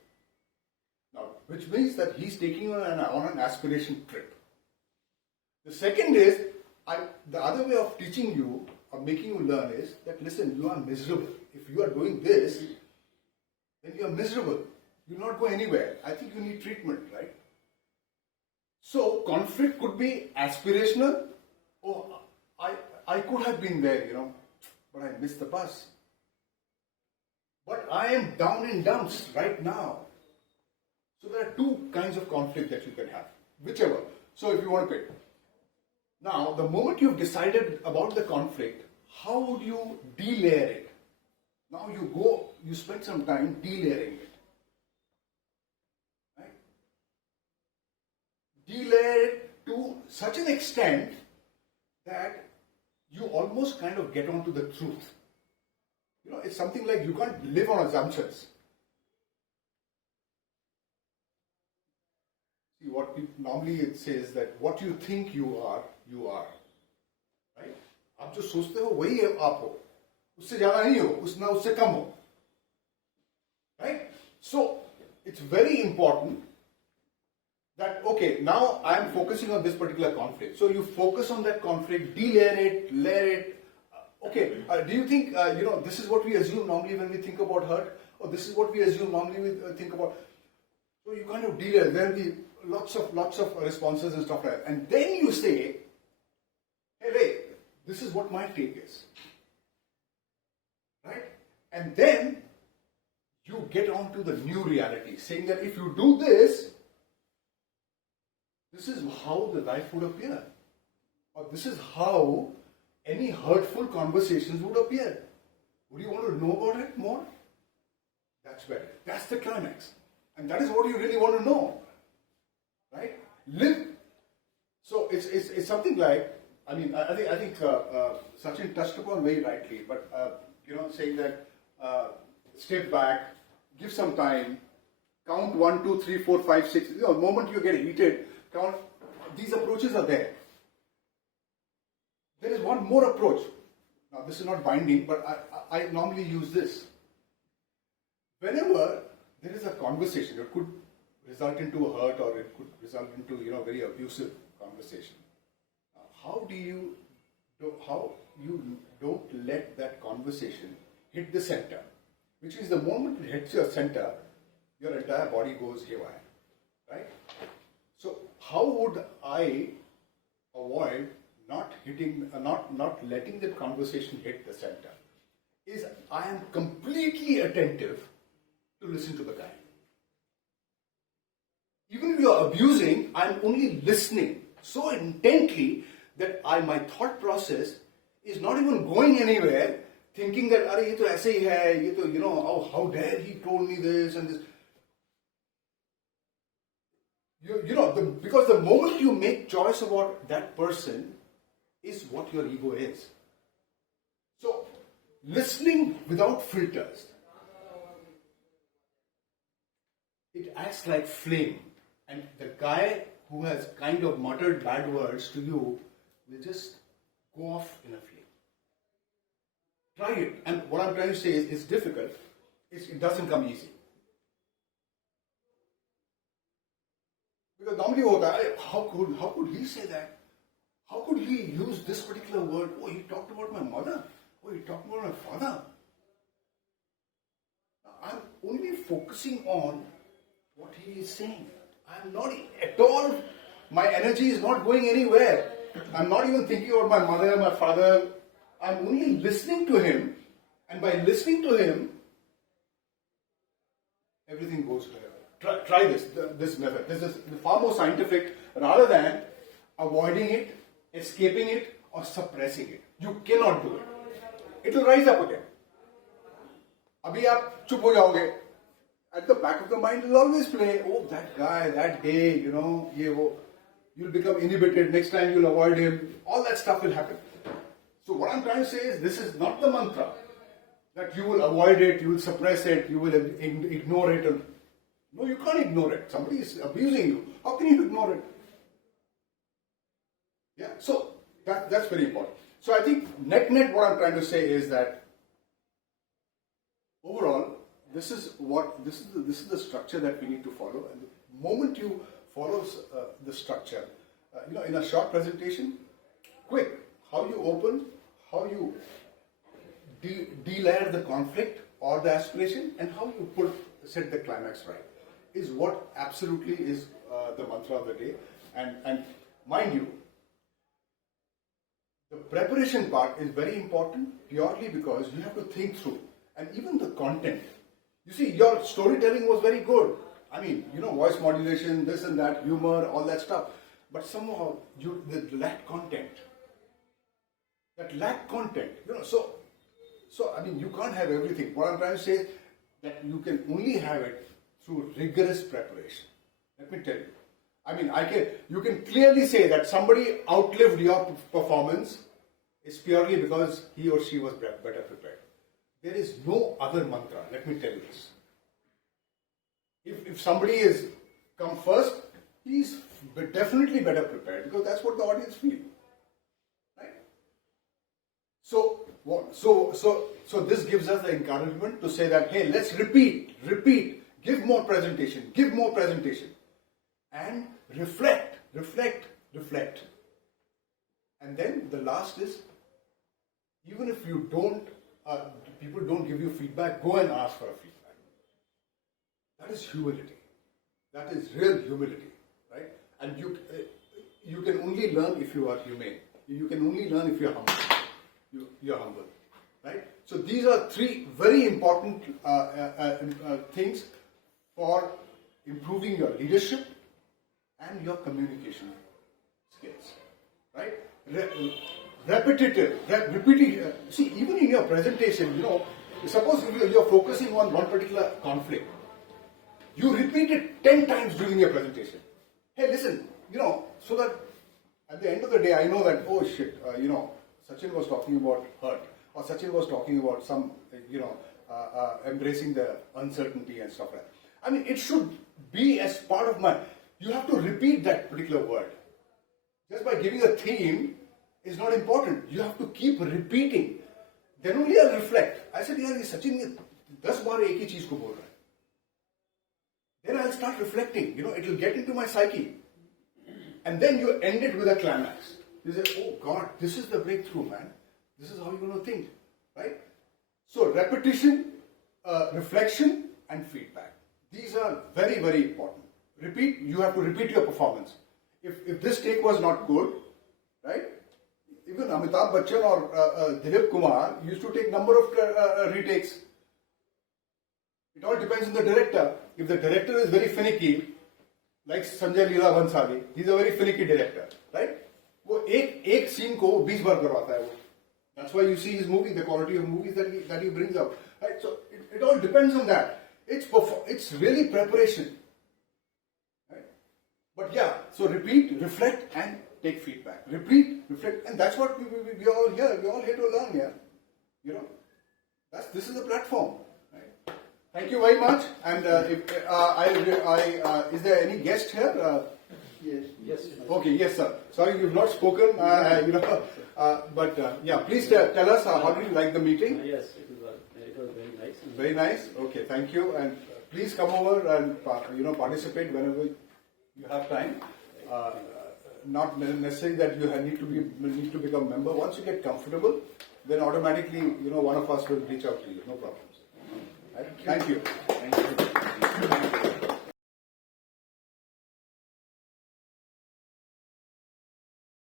Now, which means that he's taking on an aspiration trip. The second is, the other way of teaching you, or making you learn is that, listen, you are miserable. If you are doing this, then you are miserable. You will not go anywhere. I think you need treatment, right? So conflict could be aspirational. Oh, I could have been there, but I missed the bus. But I am down in dumps right now. So there are two kinds of conflict that you can have, whichever. So if you want to pick. Now, the moment you've decided about the conflict, how would you delayer it? Now you spend some time delayering it. Right? Delayer it to such an extent that you almost kind of get onto the truth. It's something like you can't live on assumptions. See, normally it says that what you think you are, right? आप जो सोचते हो वही आप हो. उससे ज़्यादा नहीं हो, उससे कम हो. Right? So, it's very important that, okay, now I'm focusing on this particular conflict. So you focus on that conflict, delayer it, layer it. Okay, do you think, this is what we assume normally when we think about hurt? Or this is what we assume normally we think about. So you kind of delayer, there will be lots of responses and stuff like that. And then you say, hey, wait, this is what my take is. Right? And then you get on to the new reality, saying that if you do this, this is how the life would appear. Or this is how any hurtful conversations would appear. Would you want to know about it more? That's better. That's the climax. And that is what you really want to know. Right? Live. So it's something like, I think Sachin touched upon very rightly, but saying that step back, give some time, count 1, 2, 3, 4, 5, 6. The moment you get heated, count. These approaches are there. There is one more approach. Now, this is not binding, but I normally use this. Whenever there is a conversation, it could result into a hurt, or it could result into very abusive conversation. How you don't let that conversation hit the center, which is the moment it hits your center, your entire body goes haywire, right? So how would I avoid not letting that conversation hit the center? Is I am completely attentive to listen to the guy. Even if you are abusing, I am only listening so intently that my thought process is not even going anywhere, thinking that, "Arey, ye to aise hi hai, ye to, oh, how dare he told me this and this." Because the moment you make choice about that person is what your ego is. So, listening without filters, it acts like flame, and the guy who has kind of muttered bad words to you will just go off in a flame. Try it. And what I'm trying to say is, it's difficult. It doesn't come easy. Because normally, how could he say that? How could he use this particular word? Oh, he talked about my mother. Oh, he talked about my father. I'm only focusing on what he is saying. I'm not at all, my energy is not going anywhere. I'm not even thinking about my mother, my father. I'm only listening to him. And by listening to him, everything goes together. Try this method. This is far more scientific rather than avoiding it, escaping it, or suppressing it. You cannot do it. It will rise up again. Abhi aap chup ho jaoge. At the back of the mind, will always play, oh, that guy, that day, you'll become inhibited. Next time you'll avoid him. All that stuff will happen. So what I'm trying to say is, this is not the mantra that you will avoid it, you will suppress it, you will ignore it. No, you can't ignore it. Somebody is abusing you. How can you ignore it? Yeah, so that's very important. So I think net what I'm trying to say is that overall, this is the structure that we need to follow. And the moment you follow the structure, in a short presentation, quick, how you open, how you de-layer the conflict or the aspiration, and how you set the climax right, is what absolutely is the mantra of the day. And mind you, the preparation part is very important purely because you have to think through, and even the content. You see, your storytelling was very good. I mean, voice modulation, this and that, humor, all that stuff. But somehow, that lacked content. So I mean, you can't have everything. What I'm trying to say is that you can only have it through rigorous preparation. Let me tell you. I mean, you can clearly say that somebody outlived your performance is purely because he or she was better prepared. There is no other mantra, let me tell you this. If somebody has come first, he's definitely better prepared because that's what the audience feels. Right? So this gives us the encouragement to say that, hey, let's repeat, give more presentation, and reflect. And then the last is, even if you people don't give you feedback, go and ask for a feedback. That is humility. That is real humility, right? And you can only learn if you are humane. You can only learn if you're humble. You're humble, right? So these are three very important things for improving your leadership and your communication skills, right? Repeating. See, even in your presentation, suppose you're focusing on one particular conflict, you repeat it 10 times during your presentation. Hey, listen, so that at the end of the day, I know that, oh shit, Sachin was talking about hurt, or Sachin was talking about some, embracing the uncertainty and stuff like that. I mean, it should be as part of you have to repeat that particular word. Just by giving a theme is not important. You have to keep repeating. Then only I'll reflect. I said, yeah, Sachin 10 baar ek hi cheez ko bol raha hai. Then I'll start reflecting. It will get into my psyche. And then you end it with a climax. You say, oh God, this is the breakthrough, man. This is how you're going to think, right? So repetition, reflection, and feedback. These are very, very important. You have to repeat your performance. if this take was not good, right? Even Amitabh Bachchan or Dilip Kumar used to take number of retakes. It all depends on the director. If the director is very finicky, like Sanjay Leela Bhansali, he's a very finicky director, right? वो एक scene को 20 बार करवाता है वो. That's why you see his movie, the quality of movies that he brings out. Right? So it all depends on that. It's really preparation. Right? But yeah, so repeat, reflect, and take feedback. Repeat, reflect, and that's what we are all here. We're all here to learn here. You know, this is a platform. Right? Thank you very much. And is there any guest here? Yes. Okay, yes, sir. Sorry, you've not spoken. But yeah, please tell us how did you like the meeting? Yes, it was very nice. Very nice. Okay, thank you. And please come over and participate whenever you have time. Not necessary that you need to become a member. Once you get comfortable, then automatically one of us will reach out to you. No problems. Right? Thank you. Thank you.